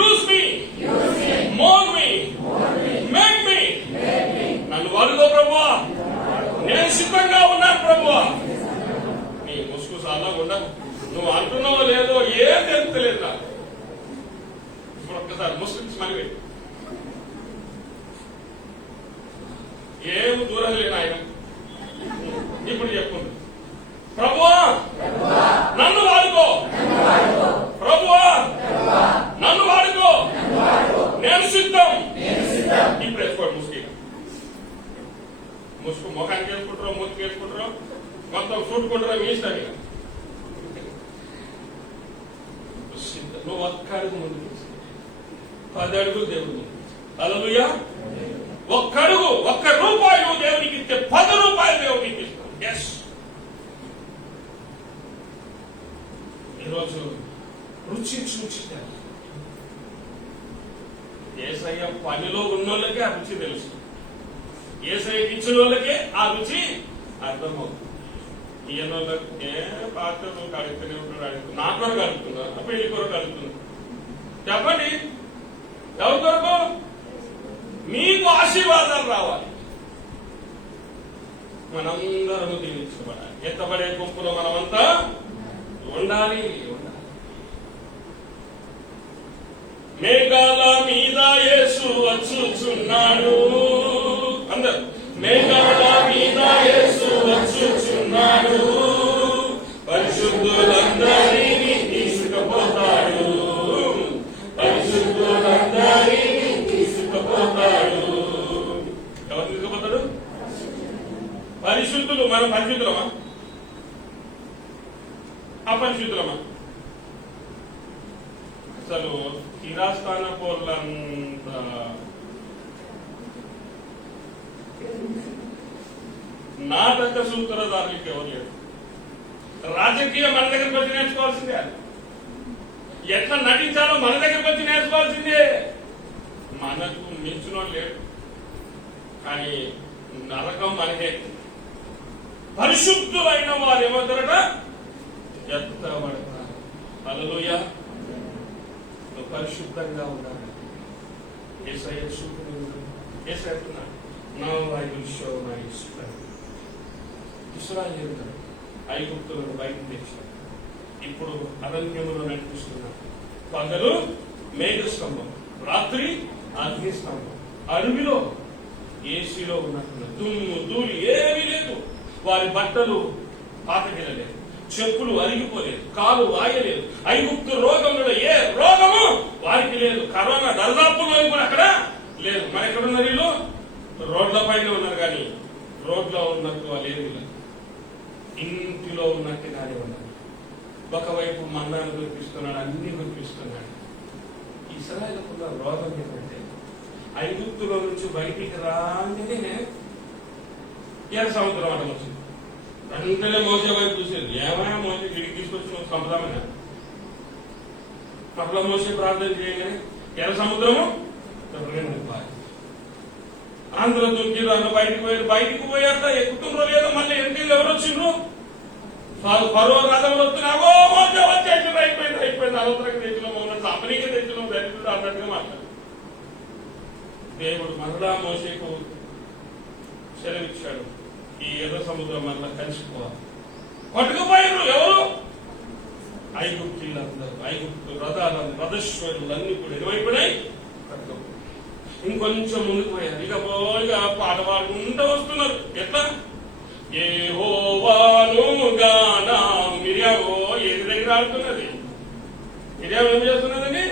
Use me. Mold me. Make me. నన్ను వాడుకో ప్రభువా, నేను సిద్ధంగా ఉన్నాను ప్రభువా. నీ ముసుగు సార్లా ఉండకు. నువ్వు అంటున్నావో లేదో ఏం తెలుస్తలేదు నాకు. ఇప్పుడు ఒక్క ఒకసారి ముస్లిమ్స్ మనవే ఏం దూరం లేని ఆయన ఇప్పుడు చెప్పుకుంది, ప్రభువా నన్ను వాడుకో, ప్రభువా నన్ను వాడుకో, నేను సిద్ధం. ఇప్పుడు వేసుకోండి ముసుగు ముఖానికి వేసుకుంటారో మూతికి వేసుకుంటారో మొత్తం చూడుకుంటారో మీ ఇష్టం. నువ్వు ఒక్క అడుగు ముందుకు 10 అడుగులు దేవుడు. హల్లెలూయా. ఒక్క అడుగు, ఒక్క రూపాయి నువ్వు దేవునికి ఇస్తే 10 రూపాయలు దేవునికి ఇస్తాం. ఎస్, ఈరోజు రుచి చూచించాలి. యేసయ్య పనిలో ఉన్నోళ్ళకే ఆ రుచి తెలుసు, యేసయ్యకి ఇచ్చిన వాళ్ళకే ఆ రుచి అర్థమవుతుంది. ఈయనోళ్ళకి పాత్ర కడుగుతూనే ఉంటాడు, అడుగుతున్నా నా కొరకు అడుగుతున్నా, పెళ్లి కొరకు అడుగుతున్నా. చెప్పండి ఎవరి కొరకు? మీకు ఆశీర్వాదాలు రావాలి, మనందరము దీవించబడాలి, ఎత్తబడే గుంపులో మనమంతా ఉండాలి. మేఘాల మీద యేసు వచ్చుచున్నాడు, అందరు మేఘాల మీద యేసు వచ్చుచున్నాడు, పరిశుద్ధులందరినీ తీసుకుపోతాడు, పరిశుద్ధులందరినీ తీసుకుపోతాడు. ఎవరు తీసుకుపోతాడు? పరిశుద్ధులు. మనం పరిశుద్ధులమా అపరిశుద్ధులమా? అసలు కిరాస్థాన పోర్లంత నాటక సూత్రధారులకి ఎవరు లేరు. రాజకీయం మన దగ్గరకు వచ్చి నేర్చుకోవాల్సిందే, ఎట్లా నటించాలో మన దగ్గరకు వచ్చి నేర్చుకోవాల్సిందే. మనకు మించిన లేడు, కానీ నరకం మనకే. పరిశుద్ధులైన వారు ఏమంటారట? ఎత్తబడతారు. హల్లెలూయా. పరిశుద్ధంగా ఉండాలి. యేసయ్య చూపుతున్నాడు, యేసయ్య అంటున్నాడు, now I will show my strength. ఇశ్రాయేలు ఐగుప్తులను బయటకు తెచ్చాడు, ఇప్పుడు అరణ్యములో నడిపిస్తున్నాడు. పగలు మేఘ స్తంభం, రాత్రి అగ్ని స్తంభం. అడవిలో ఏసీలో ఉన్నట్టున్న దుమ్ము ధూళి ఏమీ లేదు. వారి బట్టలు పాతగిలలేదు, చెప్పులు అరిగిపోలేదు, కాలు వాయలేదు. ఐగుప్తు రోగంలో ఏ రోగము వారికి లేదు. కరోనా దర్దాపుల్లో కూడా అక్కడ లేదు. మన ఎక్కడ ఉన్నారు వీళ్ళు? రోడ్ల పైన ఉన్నారు, కానీ రోడ్లో ఉన్నట్టు వాళ్ళు ఏమీ లేదు, ఇంటిలో ఉన్నట్టుగానే ఉన్నారు. ఒకవైపు మన్నాను గుర్తిస్తున్నాడు, అన్ని గుర్తిస్తున్నాడు. ఇశ్రాయేలుకున్న రోగం ఏంటంటే ఐగుప్తులో నుంచి బయటికి రాగానే ఎర్ర సముద్రం అడ్డం వచ్చింది. వెంటనే మోసే వైపు చూసేది, ఏమైనా మోసే వీడికి తీసుకొచ్చిన సంప్రదాయమైన అట్లా మోసే ప్రార్థన చేయగానే ఎర్ర సముద్రము ఆంధ్ర దుర్గిరాను బయటికి పోయాక ఎక్కుతుండ్రో లేదో మళ్ళీ ఎంపీలు ఎవరు వచ్చిండ్రు? పరో రథంలో వస్తున్నావో వచ్చేసిండ్రు, అయిపోయింది అవసరం తెచ్చినాము ఉన్నట్టు అపనీకి తెచ్చినాము దరిద్రుడు అన్నట్టుగా మాట్లాడు. దేవుడు మరలా మోసేకు సెలవిచ్చాడు, ఈ ఎర్ర సముద్రం మరలా కలిసిపోవాలి. పట్టుకుపోయారు ఎవరు? ఐగుప్తీలందరూ, ఐగుప్తు రథాలన్నీ, రథశ్వరులు అన్ని కూడా ఏమైపోయినాయి? పట్టుకుపోయి ఇంకొంచెం ముందుకు పోయారు. ఇక పాట పాడుకుంటూ వస్తున్నారు. ఎట్లా? యెహోవాను గానం. మిరియాము ఏది దగ్గర ఆడుతున్నది? మిరియాము ఏం చేస్తున్నదండి?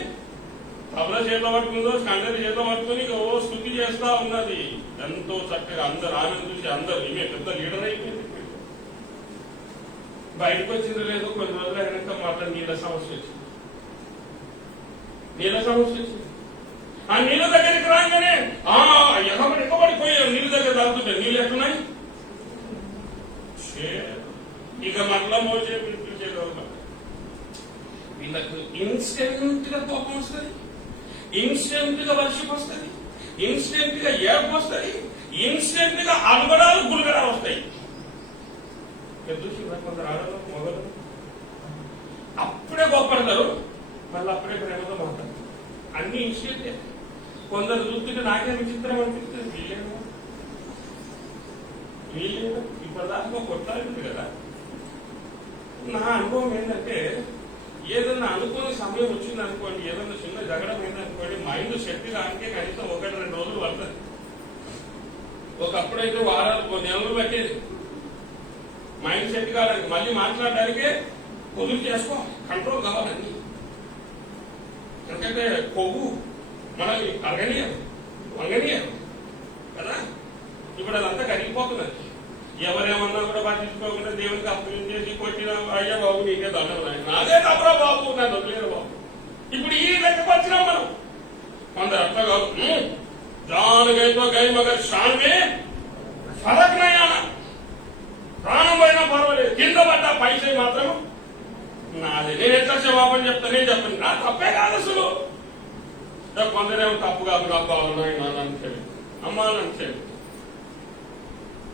తబలా చేతిలో పట్టుకుందో, కండరి చేతిలో పట్టుకుని ఓ స్తుతి చేస్తా ఉన్నది. ఎంతో చక్కగా అందరు ఆనందించి అందరు ఈమె పెద్ద లీడర్ అయిపోయింది. బయటకు వచ్చింది లేదు, కొన్ని రోజులు అయినాక మాత్రం నీళ్ళ సమస్య వచ్చింది. నీళ్ళ సమస్య వచ్చింది. ఆ నీళ్ళ దగ్గరికి రాగానే ఎక్కబడిపోయాం. నీళ్ళ దగ్గర తాగుతుంటే నీళ్ళు ఎట్టున్నాయి. ఇక మరలా మోసే పిలిచేవాళ్ళు. వీళ్ళకు ఇన్స్టెంట్ గా కోపం వస్తుంది, ఇన్స్టెంట్ గా వర్షిప్ వస్తుంది, ఇన్స్టెంట్ గా ఏర్పు వస్తుంది, ఇన్స్టెంట్ గా అలగడాలు గులగడాలు వస్తాయి. కొందరు ఆడలు మొదలు అప్పుడే కోపడతారు, మళ్ళీ అప్పుడే ప్రేమతో మాట్లాడతారు. అన్ని ఇన్స్టెంటే. కొందరు చూస్తుంటే నాకే విచిత్రం అనిపిస్తుంది. వీళ్ళేమో ఇప్పటిదాకా కొట్లాడుతుంది కదా. నా అనుభవం ఏంటంటే, ఏదన్నా అనుకోని సమయం వచ్చింది అనుకోండి, ఏదన్నా చిన్న జగడం అయింది అనుకోండి, మైండ్ శక్తి దానికే కనీసం 1-2 రోజులు పడుతుంది. ఒకప్పుడైతే వారాలు నెలలు పట్టేది మైండ్ సెట్ కావడానికి. మళ్ళీ మాట్లాడడానికే పొదుపు చేసుకో, కంట్రోల్ కావాలని. ఎందుకంటే కొవ్వు మనల్ని అరగనీయదు, వంగనీయదు కదా. ఇప్పుడు అదంతా కరిగిపోతున్నది. ఎవరేమన్నా కూడా పట్టించుకోకుండా దేవునికి అప్పీల్ చేసి కొట్టిన అయ్యా బాబు నీకే దండం, నాదే తప్పరా బాబు, నన్ను వదిలేరు బాబు. ఇప్పుడు ఈ లెక్కకు వచ్చినాం మనం. కొందరు అట్లా కాదు, జాన్ గైతో గై మగర్ షాన్ మే ఫరక్ నై ఆనా, ప్రాణం పోయినా పర్వాలేదు, కింద పడ్డా పైసే మాత్రం నాది. నేను ఎట్లా క్షమాపణ చెప్తానే చెప్పండి, నా తప్పే కాదు అసలు. కొందరేమో తప్పు కాదు, నా బాగున్నాయి నాన్నని తెలియదు, అమ్మాలని తెలియదు.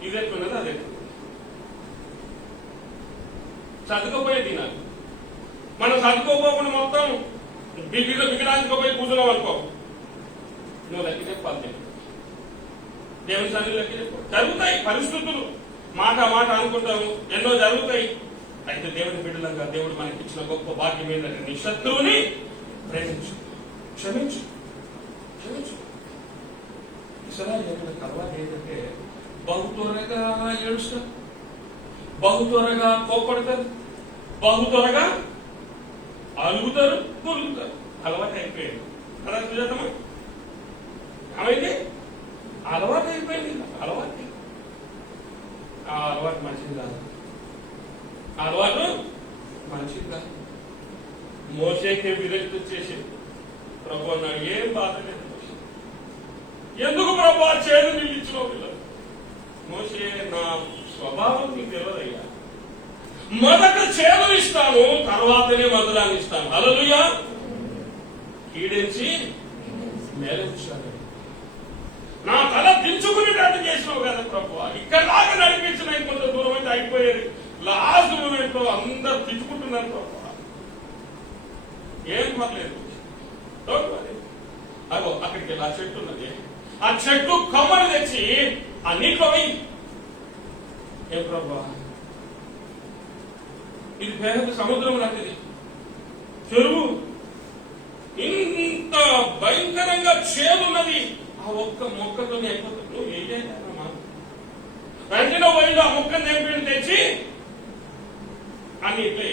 ఇది ఎట్లున్నది అది ఎట్లున్నది. చదువుకోపోయే తినాలి. మనం చదువుకోపోకుండా మొత్తం విగ్రహానికి పోయి కూర్చున్నాం అనుకో, నువ్వు లెక్క చెప్పాలి. దేవుని సన్నిధిలో లెక్క చెప్పు. జరుగుతాయి పరిస్థితులు, మాట అనుకుంటాము, ఎన్నో జరుగుతాయి. అయితే దేవుని బిడ్డలంగా దేవుడు మనకి ఇచ్చిన గొప్ప భాగ్యం ఏంటంటే నీ శత్రువుని ప్రేమించు, క్షమించు. ఇశ్రాయేలు తర్వాత ఏంటంటే బహు త్వరగా ఏడుస్తారు, బహు త్వరగా కోపడతారు, బహు త్వరగా అలుగుతారు, కొలుగుతారు. అలవాటు అయిపోయింది కదా సుజాతమ్మ. ఏమైంది? అలవాటు అయిపోయింది. అలవాటు ఆ అలవాటు మంచిది కాదు, అలవాటు మంచిది కాదు. మోషేకి విరక్తి వచ్చేసి ప్రభు అన్నాడు, ఏం బాధ లేదు, ఎందుకు ప్రభు చేదు నిలిచినావు పిల్లలు. మోషే నా స్వభావం నీకు తెలియదయ్యా, మొదట చేదు ఇస్తాను, తర్వాతనే మధురాన్ని ఇస్తాను. హల్లెలూయా. కీడించి మేలించాను, నా తల దించుకునేటట్టు చేసినావు కదా ప్రభు. ఇక్కడ దాకా నడిపించిన కొంత దూరం అయితే అయిపోయేది. లాస్ట్ మూమెంట్ లో అందరు తిట్టుకుంటున్నారు ప్రభు. ఏం పర్లేదు, అగో అక్కడికి ఆ చెట్టు ఉన్నది, ఆ చెట్టు కొమ్మలు తెచ్చి ఆ నీటిలో వెయ్యి. ఏం ప్రభు, ఇది పేద సముద్రం లాంటిది, చెరువు, ఇంత భయంకరంగా చేదున్నది. ఆ ఒక్క మొక్కతో అయిపోతుంది. నువ్వు ఏం చేయాలమ్మా? వెంటనే పోయింది, ఆ మొక్కను తెంపి తెచ్చి అన్ని ఇట్లా.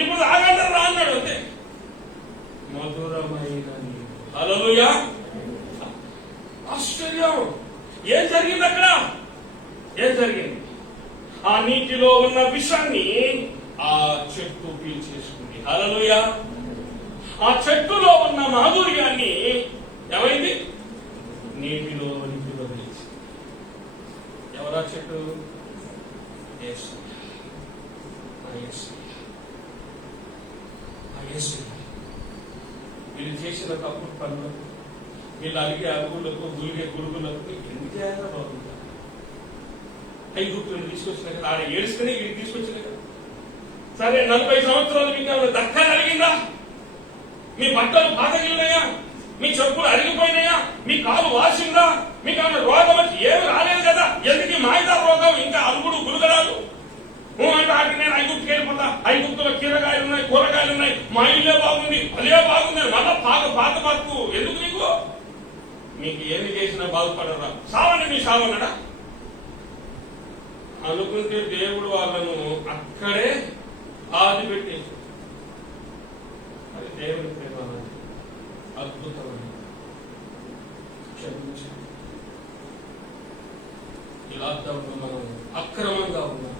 ఇప్పుడు ఆగంటారు రా అన్నాడు, అంతే. మధురమైన హల్లెలూయా. ఆశ్చర్యం. ఏం జరిగింది అక్కడ? ఏం జరిగింది? ఆ నీటిలో ఉన్న విషాన్ని ఆ చెట్టు పీల్చేసుకుంది. హల్లెలూయా. ఆ చెట్టులో ఉన్న మాధుర్యాన్ని ఏమైంది? నీటిలో వదిలేసి. ఎవరా చెట్టు? యేసు. వీళ్ళు చేసిన తప్పుడు పనులకు, వీళ్ళు అలిగే అరుగులకు, గులిగే గురుగులకు ఎందుకు చేయాలో బాగుంటుంది. ఐగుప్తులను తీసుకొచ్చిన కదా, ఆడ ఏడుస్తూనే వీళ్ళు తీసుకొచ్చిన కదా. సరే 40 సంవత్సరాలు మీకు దక్క కలిగిందా? మీ బట్టలు పాతగిలినాయా? మీ చెప్పులు అరిగిపోయినాయా? మీ కాలు వాసిందా? మీకు ఏమైనా రోగం వచ్చి ఏమి రాలేదు కదా. ఎందుకు మాయిదా రోగం, ఇంకా అరుగుడు గురుగరాలు అంటే అటు నేను ఐగుప్తుకి వెళ్ళిపోతా, ఐగుప్తులో కీరగాయలు ఉన్నాయి, కూరగాయలు ఉన్నాయి, మా ఇల్లే బాగుంది, అదే బాగుంది, మళ్ళా పాత బతుకు ఎందుకు నీకు? మీకు ఏమి చేసినా బాగుపడరా? సావండి, మీ సావన్నాడా అనుకుంటే దేవుడు వాళ్ళను అక్కడే ఆది పెట్టేసి. అది దేవుని ప్రేమ, అద్భుతమైన. క్షమించండి, ఈ లాక్డౌన్ మనం అక్రమంగా ఉన్నాం,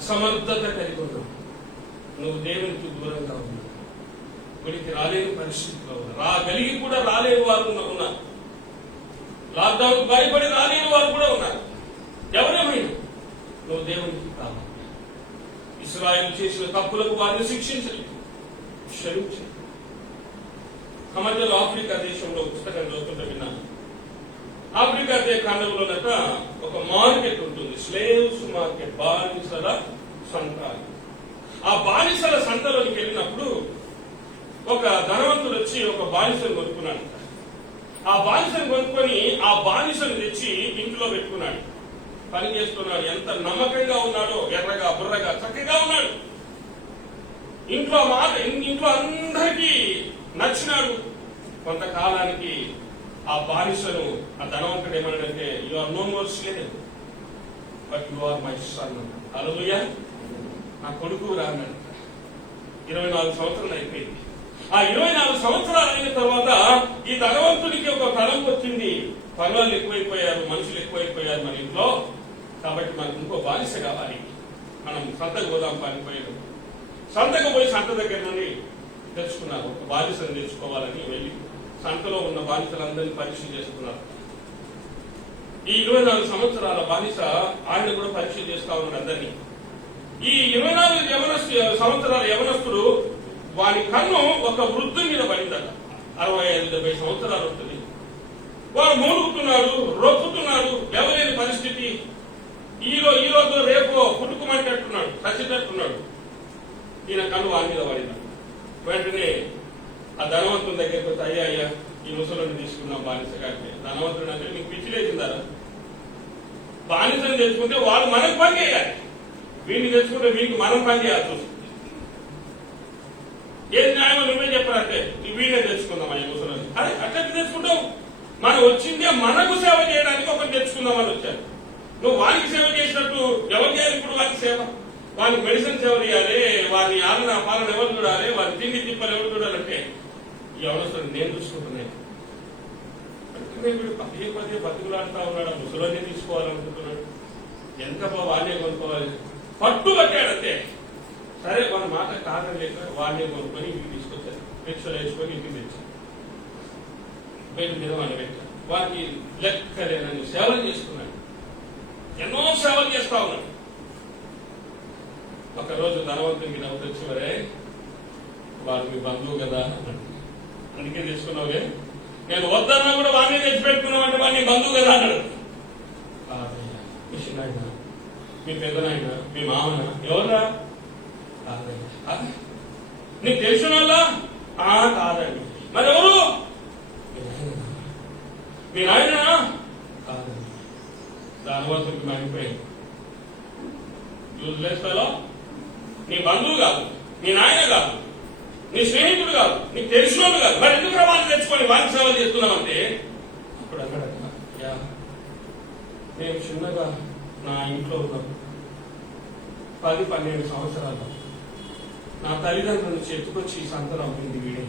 అసమర్థత కలిగి ఉన్నాం, నువ్వు దేవునికి దూరంగా ఉన్నావు, గుడికి రాలేని పరిస్థితిలో ఉన్నా, రాగలిగి కూడా రాలేని వారు ఉన్నారు, లాక్డౌన్ భయపడి రాలేని వారు కూడా ఉన్నారు. ఎవరేమైనా నువ్వు దేవునికి కావాలి. ఇశ్రాయేలు చేసిన తప్పులకు వారిని శిక్షించలేదు, క్షమించలేదు. ఆ మధ్యలో ఆఫ్రికా దేశంలో పుస్తకం చదువుతుంటే విన్నాను. ఆఫ్రికా ఖండంలోనట ఒక మార్కెట్ ఉంటుంది, స్లేవ్స్ మార్కెట్, బానిసల సంత. ఆ బానిసల సంతలోకి వెళ్ళినప్పుడు ఒక ధనవంతుడు వచ్చి ఒక బానిసను కొనుక్కున్నాడు. ఆ బానిసను కొనుక్కొని ఆ బానిసను తెచ్చి ఇంట్లో పెట్టుకున్నాడు, పని చేస్తున్నాడు. ఎంత నమ్మకంగా ఉన్నాడో, ఎర్రగా బుర్రగా చక్కగా ఉన్నాడు. ఇంట్లో అందరికీ నచ్చినాడు. కొంతకాలానికి ఆ బానిసను ఆ ధనవంతుడు ఏమన్నాడంటే, you are no more slave but you are my son. Hallelujah. నా కొడుకు రా అన్నాడు. 24 సంవత్సరాలు అయిపోయింది. ఆ 24 సంవత్సరాలు అయిన తర్వాత ఈ ధనవంతుడికి ఒక తలంపు వచ్చింది. పనులు ఎక్కువైపోయారు, మనుషులు ఎక్కువైపోయారు మన ఇంట్లో, కాబట్టి మనకు ఇంకో బానిస కావాలి. మనం సంతకు పోదాం పనిపోయాడు. సంతకు పోయి సంత దగ్గర నుండి తెచ్చుకున్నారు. ఒక బానిసను తెచ్చుకోవాలని వెళ్ళి సంతలో ఉన్న బానిసలందరినీ పరీక్ష చేసుకున్నారు. ఈ 24 సంవత్సరాల బానిస ఆయన కూడా పరీక్ష చేస్తా ఉన్నాడు అందరినీ. ఈ 24 సంవత్సరాల యవనస్తుడు వాని కన్ను ఒక వృద్ధుని మీద పడిందట. 65-70 సంవత్సరాలు ఉంటుంది. వాడు మూలుగుతున్నాడు, రొప్పుతున్నాడు, ఎవలేని పరిస్థితి. ఈ రోజు రేపు పుట్టుకుమంటట్టున్నాడు, చచ్చేటట్టున్నాడు. ఈయన కన్ను వాని మీద పడింది. వెంటనే ఆ ధనవంతుని దగ్గరికి వచ్చి, అయ్యా ఈ ముసలిని తీసుకున్నాం బానిస గారికి. ధనవంతుడు అంటే మీకు పిచ్చి లేచిందారా? బానిసని తెచ్చుకుంటే వాళ్ళు మనకు పని చేయాలి, వీడిని తెచ్చుకుంటే వీడికి మనం పని చేయాల్సి వస్తుంది. ఏది న్యాయమో నువ్వే చెప్పారంటే వీడినే తెచ్చుకుందాం అయ్యా ముసలిని. అదే అట్లా తెచ్చుకుంటావు. మనం వచ్చిందే మనకు సేవ చేయడానికి ఒకటి తెచ్చుకుందామని వచ్చారు. నువ్వు వానికి సేవ చేసినట్టు ఎవరు చేయాలి? ఇప్పుడు వానికి సేవ, వానికి మెడిసిన్ సేవ చేయాలి, వారి ఆలన పాలన ఎవరు చూడాలి, వారి తిండి తిప్పలు ఎవరు చూడాలంటే ఈ అవసరం నేను చూసుకుంటున్నాను. పదే పదే బతుకులాడుతా ఉన్నాడు. ముసలోనే తీసుకోవాలనుకుంటున్నాడు. ఎంత వాడినే కొనుక్కోవాలి పట్టుబట్టాడంతే. సరే వాళ్ళ మాట కారణం లేక వాడినే కొనుక్కొని ఇంటికి తీసుకొచ్చారు. రిక్షలు వేసుకొని ఇంటికి తెచ్చారు. బయట మీద వాడిని పెట్టారు. వారికి లెక్కలేనని సేవలు చేసుకున్నాడు. ఎన్నో సేవలు చేస్తా ఉన్నాడు. ఒకరోజు ధనవంతునికి నవ్వు తెచ్చివరే, వాడు మీ బంధువు కదా, అందుకే తీసుకున్నావులే, నేను వద్దన్నా కూడా వాడిని తెచ్చి పెట్టుకున్నావు అంటే వాడిని బంధువు కదా అన్నాడు. మీ చిన్నాయన, మీ పెద్దనాయన, మీ మామన, ఎవరా? నీకు తెలిసిన వాళ్ళ? కాదండి. మరి ఎవరు? మీ నాయన? కాదండి. ధనవంతుడికి మారిపోయింది. Useless fellow. నీ బంధువు కాదు, నీ నాయన కాదు, నీ స్నేహితుడు కాదు, నీకు తెలిసిన వాళ్ళు కాదు. మరి ఎందుకు వాడిని తెచ్చుకొని వారికి సేవ చేస్తున్నామంటే అప్పుడు అన్నాడట, నేను చిన్నగా నా ఇంట్లో ఉన్నప్పుడు 10-12 సంవత్సరాలు నా తల్లిదండ్రుల నుంచి ఎత్తుకొచ్చి ఈ సంతలో అమ్మింది వీడే,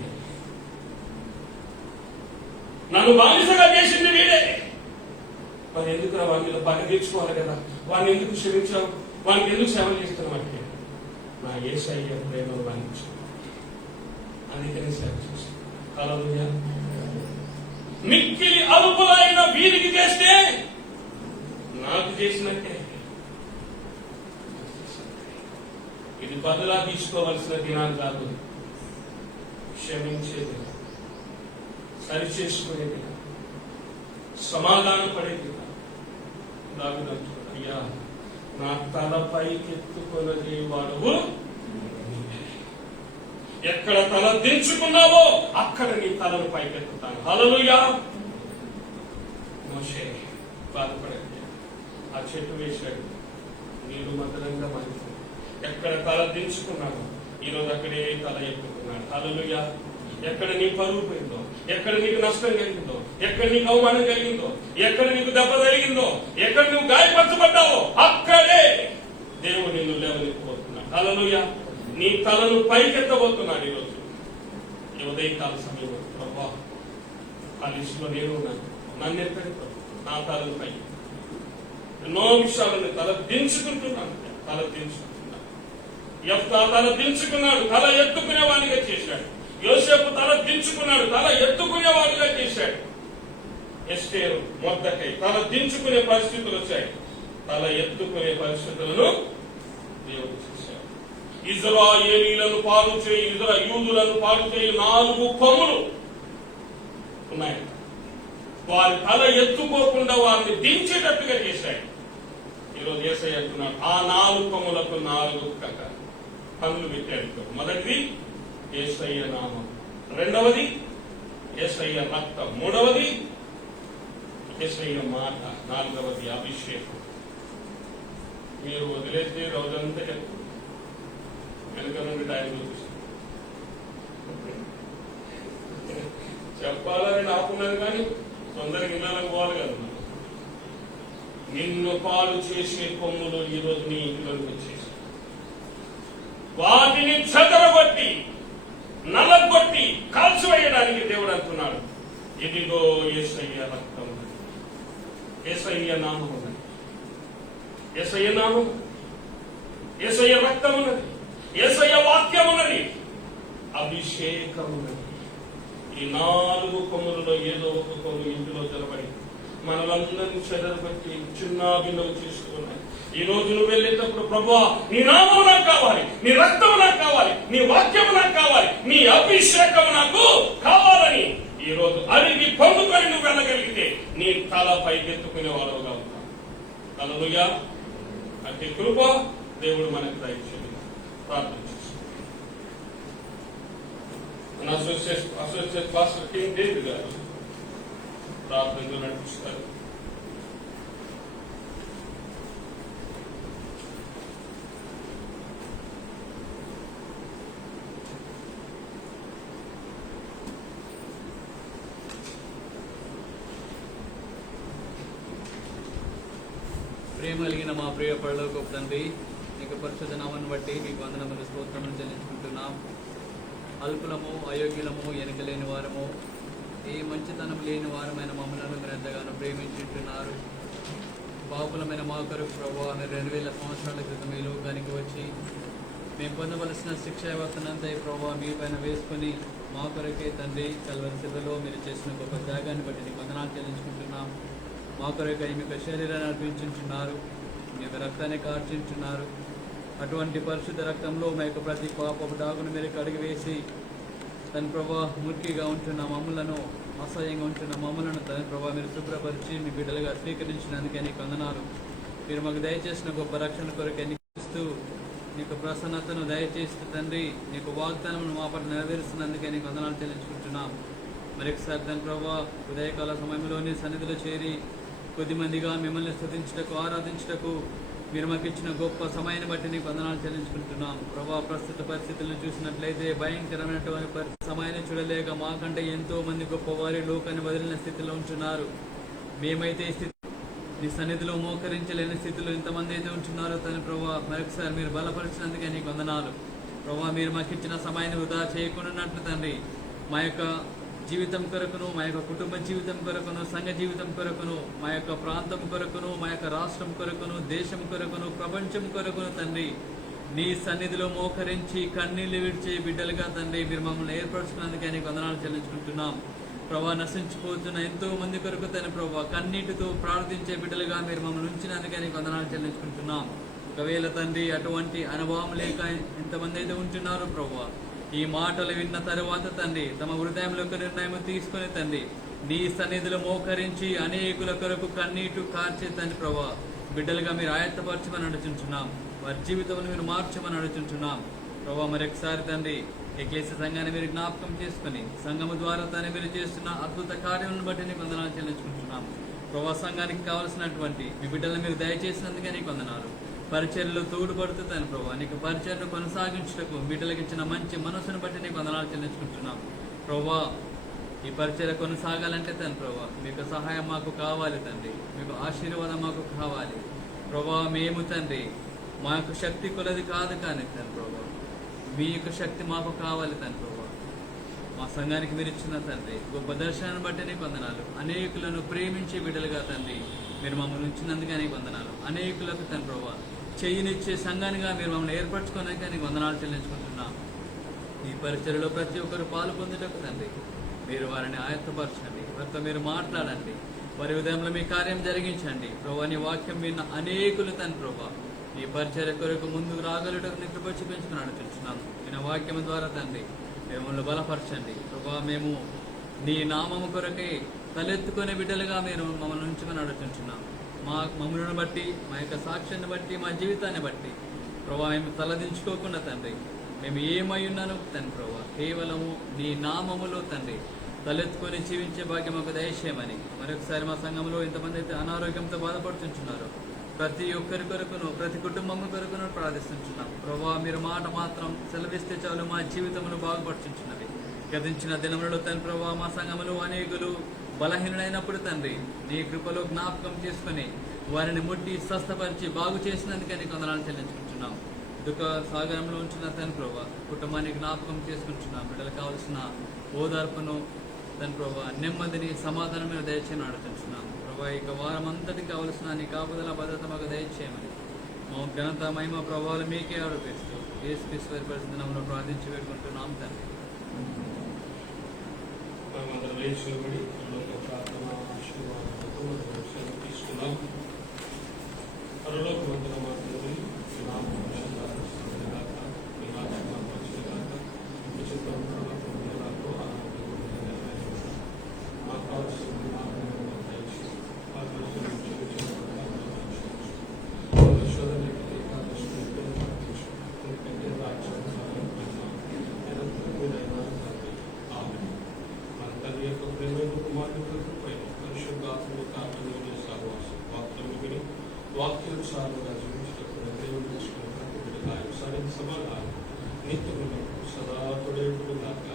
నన్ను బానిసగా చేసింది వీడే. మరి ఎందుకు వాడి మీద పగ తీర్చుకోవాలి కదా, వాడిని ఎందుకు క్షమించావు, వానికి ఎందుకు సేవ చేస్తున్నామంటే నా యేసయ్య ప్రేమను వాయించు, అందుకని సేవ చేస్తాను. హల్లెలూయా. మిక్కిలి అల్పులైన వీరికి చేస్తే నాకు చేసినట్టే. ఇది బదులా తీసుకోవలసిన దినాలు కాదు, క్షమించేది, సరిచేసుకునేది, సమాధాన పడేది. అయ్యా నా తలపైకి ఎత్తుకున్నది వాడువు, ఎక్కడ తల దించుకున్నావో అక్కడ నీ తలను పైకెత్తుతాను. హల్లెలూయా. మోషే బాధపడండి, ఆ చెట్టు వేశాడు, నీరు మధురంగా మారిపోయింది. ఎక్కడ తల దించుకున్నావో ఈరోజు అక్కడే తల ఎత్తుకున్నాడు. హల్లెలూయా. ఎక్కడ నీ పరువు పోయిందో, ఎక్కడ నీకు నష్టం కలిగిందో, ఎక్కడ నీకు అవమానం కలిగిందో, ఎక్కడ నీకు దెబ్బ కలిగిందో, ఎక్కడ నువ్వు గాయపరచబడ్డావో అక్కడే దేవుడు నిన్ను లేవనెత్తబోతున్నాడు. హల్లెలూయా. నీ తలను పైకెత్తబోతున్నాడు ఈరోజు ఈ ఉదయకాల సమయంలో. ప్రభా, ఆ లిస్టులో నేను ఉన్నాను, నన్ను ఎత్తండి, నా తలను పై. ఎన్నో విషయాలను తల దించుకుంటున్నాను, తల దించుకుంటున్నాను. యెఫ్తా తల దించుకున్నాడు, తల ఎత్తుకునేవాడిగా చేశాడు. యోసేపు తల దించుకున్నాడు, తల ఎత్తుకునేవాడిగా చేశాడు. ఎస్తేరు, మొర్దెకై తల దించుకునే పరిస్థితులు వచ్చాయి, తల ఎత్తుకునే పరిస్థితులను దేవుడు చేశాడు. ఇజ్రాయేలీలను పాలు చేయి, యూదులను పాలు చేయి 4 కొమ్ములు ఉన్నాయి. వారి తల ఎత్తుకోకుండా వారిని దించేటట్టుగా చేశాడు. ఈరోజు యేసయ్య అంటున్నాడు, ఆ 4 కొమ్ములకు 4 కన్నులు పెట్టాడు. మొదటిది యేసయ్య నామం, రెండవది యేసయ్య రక్తం, మూడవది యేసయ్య మాట, నాలుగవది అభిషేకం. మీరు వదిలేస్తే రోజంతా చెప్తారు, వెనుక నుండి ఆయన చూపిస్తారు. ఉన్నది కానీ తొందరగా ఇళ్ళకి పోవాలి కదా. నిన్ను పాలు చేసే కొమ్ములు ఈరోజు నీ ఇంట్లోకి వచ్చేసి వాటిని చెదరగొట్టి నల్లగొట్టి కాల్చివేయడానికి దేవుడు అంటున్నాడు. ఇదిగో యేసయ్య రక్తం, యేసయ్య నామం ఉన్నది, యేసయ్య నామం, యేసయ్య రక్తం ఉన్నది, యేసయ్య వాక్యం ఉన్నది, అభిషేకం ఉన్నది. ఈ 4 కొమ్ములలో ఏదో ఒక కొమ్ము ఇంటిలో జరబడి మనలందరినీ చెదరబట్టి చిన్నాభిన్నం చేసుకున్నాయి. ఈ రోజు నువ్వు వెళ్ళేటప్పుడు ప్రభువా నీ నామం నాకు కావాలి, నీ రక్తం నాకు కావాలి, నీ వాక్యం నాకు కావాలి, నీ అభిషేకం నాకు కావాలని ఈ రోజు అడిగి పొందుకొని నువ్వు వెళ్ళగలిగితే నీ తల పైకెత్తుకునే వాడుగా ఉంటావు. హల్లెలూయా. అంటే కృప దేవుడు మనకు దయచేయాలి. ప్రార్థన అసోసియేట్ పాస్టర్ కింగ్ డేవిడ్ గారు ప్రార్థనలో నడిపిస్తారు. ప్రేమ కలిగిన మా ప్రియ పరలోకపు తండ్రి, నీకు పరిశుద్ధ నామాన్ని బట్టి మీకు వందనములు స్తోత్రములు చెల్లించుకుంటున్నాం. అల్పులము, అయోగ్యులము, ఎనకలేని వారము, ఏ మంచితనం లేని వారమైన మమ్మల్ని మీరు ఎంతగానో ప్రేమించుంటున్నారు. పాపులమైన మా కొరకు ప్రభువా మీరు 2000 సంవత్సరాల క్రితం ఈ లోకానికి వచ్చి మేము పొందవలసిన శిక్ష వ్యవస్థనంతా ఈ ప్రభువా మీ పైన వేసుకొని మా కొరకే తండ్రి కల్వరి శిలలో మీరు చేసిన గొప్ప త్యాగాన్ని బట్టి నీకు వందనాలు చెల్లించుకుంటున్నాం. మా కొరకై మీకు శరీరాన్ని అర్పించుంటున్నారు, మీ యొక్క రక్తాన్ని కార్చుంటున్నారు. అటువంటి పరిశుద్ధ రక్తంలో మా యొక్క ప్రతి పాపపు దాగును మీరు కడిగి వేసి తన ప్రభా మురికిగా ఉంటున్న మమ్మలను, అసహ్యంగా ఉంటున్న మమ్మలను తన ప్రభా మీరు శుభ్రపరిచి మీ బిడ్డలుగా స్వీకరించినందుకే నీకు వందనాలు. మీరు మాకు దయచేసిన గొప్ప రక్షణ కొరకే నీకు నీకు ప్రసన్నతను దయచేస్తూ తండ్రి నీకు వాగ్దానమును మా పట్ల నెరవేరుస్తున్నందుకే నీకు వందనాలు చెల్లించుకుంటున్నాం. మరొకసారి తన ప్రభా ఉదయకాల సమయంలోని సన్నిధిలో చేరి కొద్దిమందిగా మిమ్మల్ని స్తుతించుటకు, ఆరాధించుటకు మీరు మాకు ఇచ్చిన గొప్ప సమయాన్ని బట్టి నీకు వందనాలు చెల్లించుకుంటున్నాం. ప్రభా ప్రస్తుత పరిస్థితులను చూసినట్లయితే భయంకరమైనటువంటి సమయాన్ని చూడలేక మాకంటే ఎంతో మంది గొప్పవారి లోకాన్ని వదిలిన స్థితిలో ఉంటున్నారు. మేమైతే ఈ స్థితి నీ సన్నిధిలో మోకరించలేని స్థితిలో ఇంతమంది అయితే ఉంటున్నారో తన ప్రభా మరొకసారి మీరు బలపరిచినందుకే నీకు వందనాలు. ప్రభా మీరు మాకు ఇచ్చిన సమయాన్ని వృధా చేయకుండానట్లు తండ్రి మా యొక్క జీవితం కొరకును, మా యొక్క కుటుంబ జీవితం కొరకును, సంఘ జీవితం కొరకును, మా యొక్క ప్రాంతం కొరకును, మా యొక్క రాష్ట్రం కొరకును, దేశం కొరకును, ప్రపంచం కొరకును తండ్రి నీ సన్నిధిలో మోకరించి కన్నీళ్లు విడిచే బిడ్డలుగా తండ్రి మీరు మమ్మల్ని ఏర్పరచుకున్నందుకే నీకు వందనాలు చెల్లించుకుంటున్నాం. ప్రభా నశించిపోతున్న ఎంతో మంది కొరకు తన ప్రభా కన్నీటితో ప్రార్థించే బిడ్డలుగా మీరు మమ్మల్ని ఉంచినందుకే నీకు వందనాలు చెల్లించుకుంటున్నాం. ఒకవేళ తండ్రి అటువంటి అనుభవం లేక ఎంతమంది అయితే ఉంటున్నారో ప్రభా ఈ మాటలు విన్న తరువాత తండ్రి తమ హృదయంలో ఒక నిర్ణయం తీసుకుని తండ్రి నీ సన్నిధిలో మోకరించి అనేకుల కొరకు కన్నీటు కార్చే తండ్రి ప్రభా బిడ్డలుగా మీరు ఆయత్తపరచమని అడుగుతుంటున్నాం. వారి జీవితంలో మీరు మార్చమని అడుగుతుంటున్నాం. ప్రభా మరొకసారి తండ్రి ఎక్లేసి సంఘాన్ని మీరు జ్ఞాపకం చేసుకుని సంఘము ద్వారా తండ్రి మీరు చేస్తున్న అద్భుత కార్యాలను బట్టి నీకు వందనాలు చెల్లించుకుంటున్నాం. ప్రభా సంఘానికి కావాల్సినటువంటి మీ బిడ్డలను మీరు దయచేసినందుకే నీకు వందనాలు. పరిచర్యలు తోడుపడుతూ తండ్రి ప్రభా నీకు పరిచర్యను కొనసాగించుటకు బిడ్డలకు ఇచ్చిన మంచి మనసును బట్టి నీకు వందనాలు చెల్లించుకుంటున్నాం. ప్రభా ఈ పరిచర్య కొనసాగాలంటే తండ్రి ప్రభా మీకు సహాయం మాకు కావాలి తండ్రి, మీకు ఆశీర్వాదం మాకు కావాలి ప్రభా. మేము తండ్రి మా యొక్క శక్తి కొలది కాదు కానీ తండ్రి ప్రభా మీ యొక్క శక్తి మాకు కావాలి తండ్రి ప్రభా. మా సంఘానికి మీరు ఇచ్చిన తండ్రి గొప్ప దర్శనాన్ని బట్టి నీకు వందనాలు. అనేకులను ప్రేమించే బిడ్డలుగా తండ్రి మీరు మమ్మల్ని ఉంచినందుకే నీకు వందనాలు. అనేకులకు తండ్రి ప్రభా చెయ్యినిచ్చే సంఘానిగా మీరు మమ్మల్ని ఏర్పరచుకోవడానికి నీకు వందనాలు చెల్లించుకుంటున్నాం. ఈ పరిచర్యలో ప్రతి ఒక్కరు పాలు పొందుటకు తండ్రి మీరు వారిని ఆయత్తపరచండి, వారితో మీరు మాట్లాడండి, వారి ఉదయంలో మీ కార్యం జరిగించండి ప్రభా. నీ వాక్యం విన్న అనేకులు తండ్రి ప్రభా ఈ పరిచర్య కొరకు ముందుకు రాగలుగుటకు నీ కృప చూపించుకుని అడుగుతున్నాం. ఈయన వాక్యం ద్వారా తండ్రి మిమ్మల్ని బలపరచండి ప్రభా. మేము నీ నామము కొరకే తలెత్తుకునే బిడ్డలుగా మీరు మమ్మల్ని ఉంచుకొని అడుగుతున్నాం. మమ్మల్ని బట్టి మా యొక్క సాక్ష్యాన్ని బట్టి మా జీవితాన్ని బట్టి ప్రభా మేము తలదించుకోకుండా తండ్రి మేము ఏమై ఉన్నాను తండ్రి ప్రభా కేవలము నీ నామములో తండ్రి తలెత్తుకొని జీవించే భాగ్యం మాకు దయచేయమని మరొకసారి మా సంఘంలో ఎంతమంది అయితే అనారోగ్యంతో బాధపడుతుంటున్నారో ప్రతి ఒక్కరి కొరకును ప్రతి కుటుంబం కొరకును ప్రార్థిస్తున్నాం ప్రభా. మీరు మాట మాత్రం సెలవిస్తే చాలు మా జీవితమును బాగుపడుచున్నది. గతించిన దినములలో తండ్రి ప్రభా మా సంఘములు అనేకులు బలహీనుడైనప్పుడు తండ్రి నీ కృపలో జ్ఞాపకం చేసుకొని వారిని ముట్టి స్వస్థపరిచి బాగు చేసినందుకే నీకు వందనాలు చెల్లించుకుంటున్నాం. దుఃఖ సాగరంలో ఉంచిన తండ్రి ప్రభా కుటుంబాన్ని జ్ఞాపకం చేసుకుంటున్నాం. బిడ్డలకు కావలసిన ఓదార్పును తండ్రి ప్రభా నెమ్మదిని సమాధానం మీద దయచేయని అడుగుతున్నాం ప్రభా. ఇక వారం అంతటికి కావలసిన నీ కాపుదల భద్రత మాకు దయచేయమని మా ఘనత మహిమ ప్రభావాలు మీకే ఆరోపిస్తూ యేసుక్రీస్తు పరిస్థితి నమ్మను ప్రార్థించి వేడుకుంటున్నాం తండ్రి. మనమందరం లేచి నిలబడి పరలోక ప్రార్థన ఆశీర్వాదాలతో మనం సెలవు తీసుకున్నాం. పరలోకమందున మా తండ్రి, మీ నామం పరిశుద్ధపరచబడుగాక, మీ రాజ్యం వచ్చుగాక, మీ చిత్తం పరలోకమందునకు ఆనందంగా నెరవేరుగాక. మా కావలసిన ఆహారం మాకు దయచేసి, మా దోషులను క్షమించమని ప్రార్థించుకుంటున్నాము. శోధనకి ఏకాదశిని ప్రార్థించు, ఎందుకంటే రాజ్యం తండ్రి యొక్క ప్రేమ కుమారుడు ప్రేమ పరిశుద్ధాత్మ కారణంగా సహవాసం వాక్యం విని వాక్యానుసారంగా జీవించడం దేవుడు తీసుకున్న ప్రతి బిడ్డగా సరైన సమాధానం నిత్యములకు సదా తొడేపుడుగాక.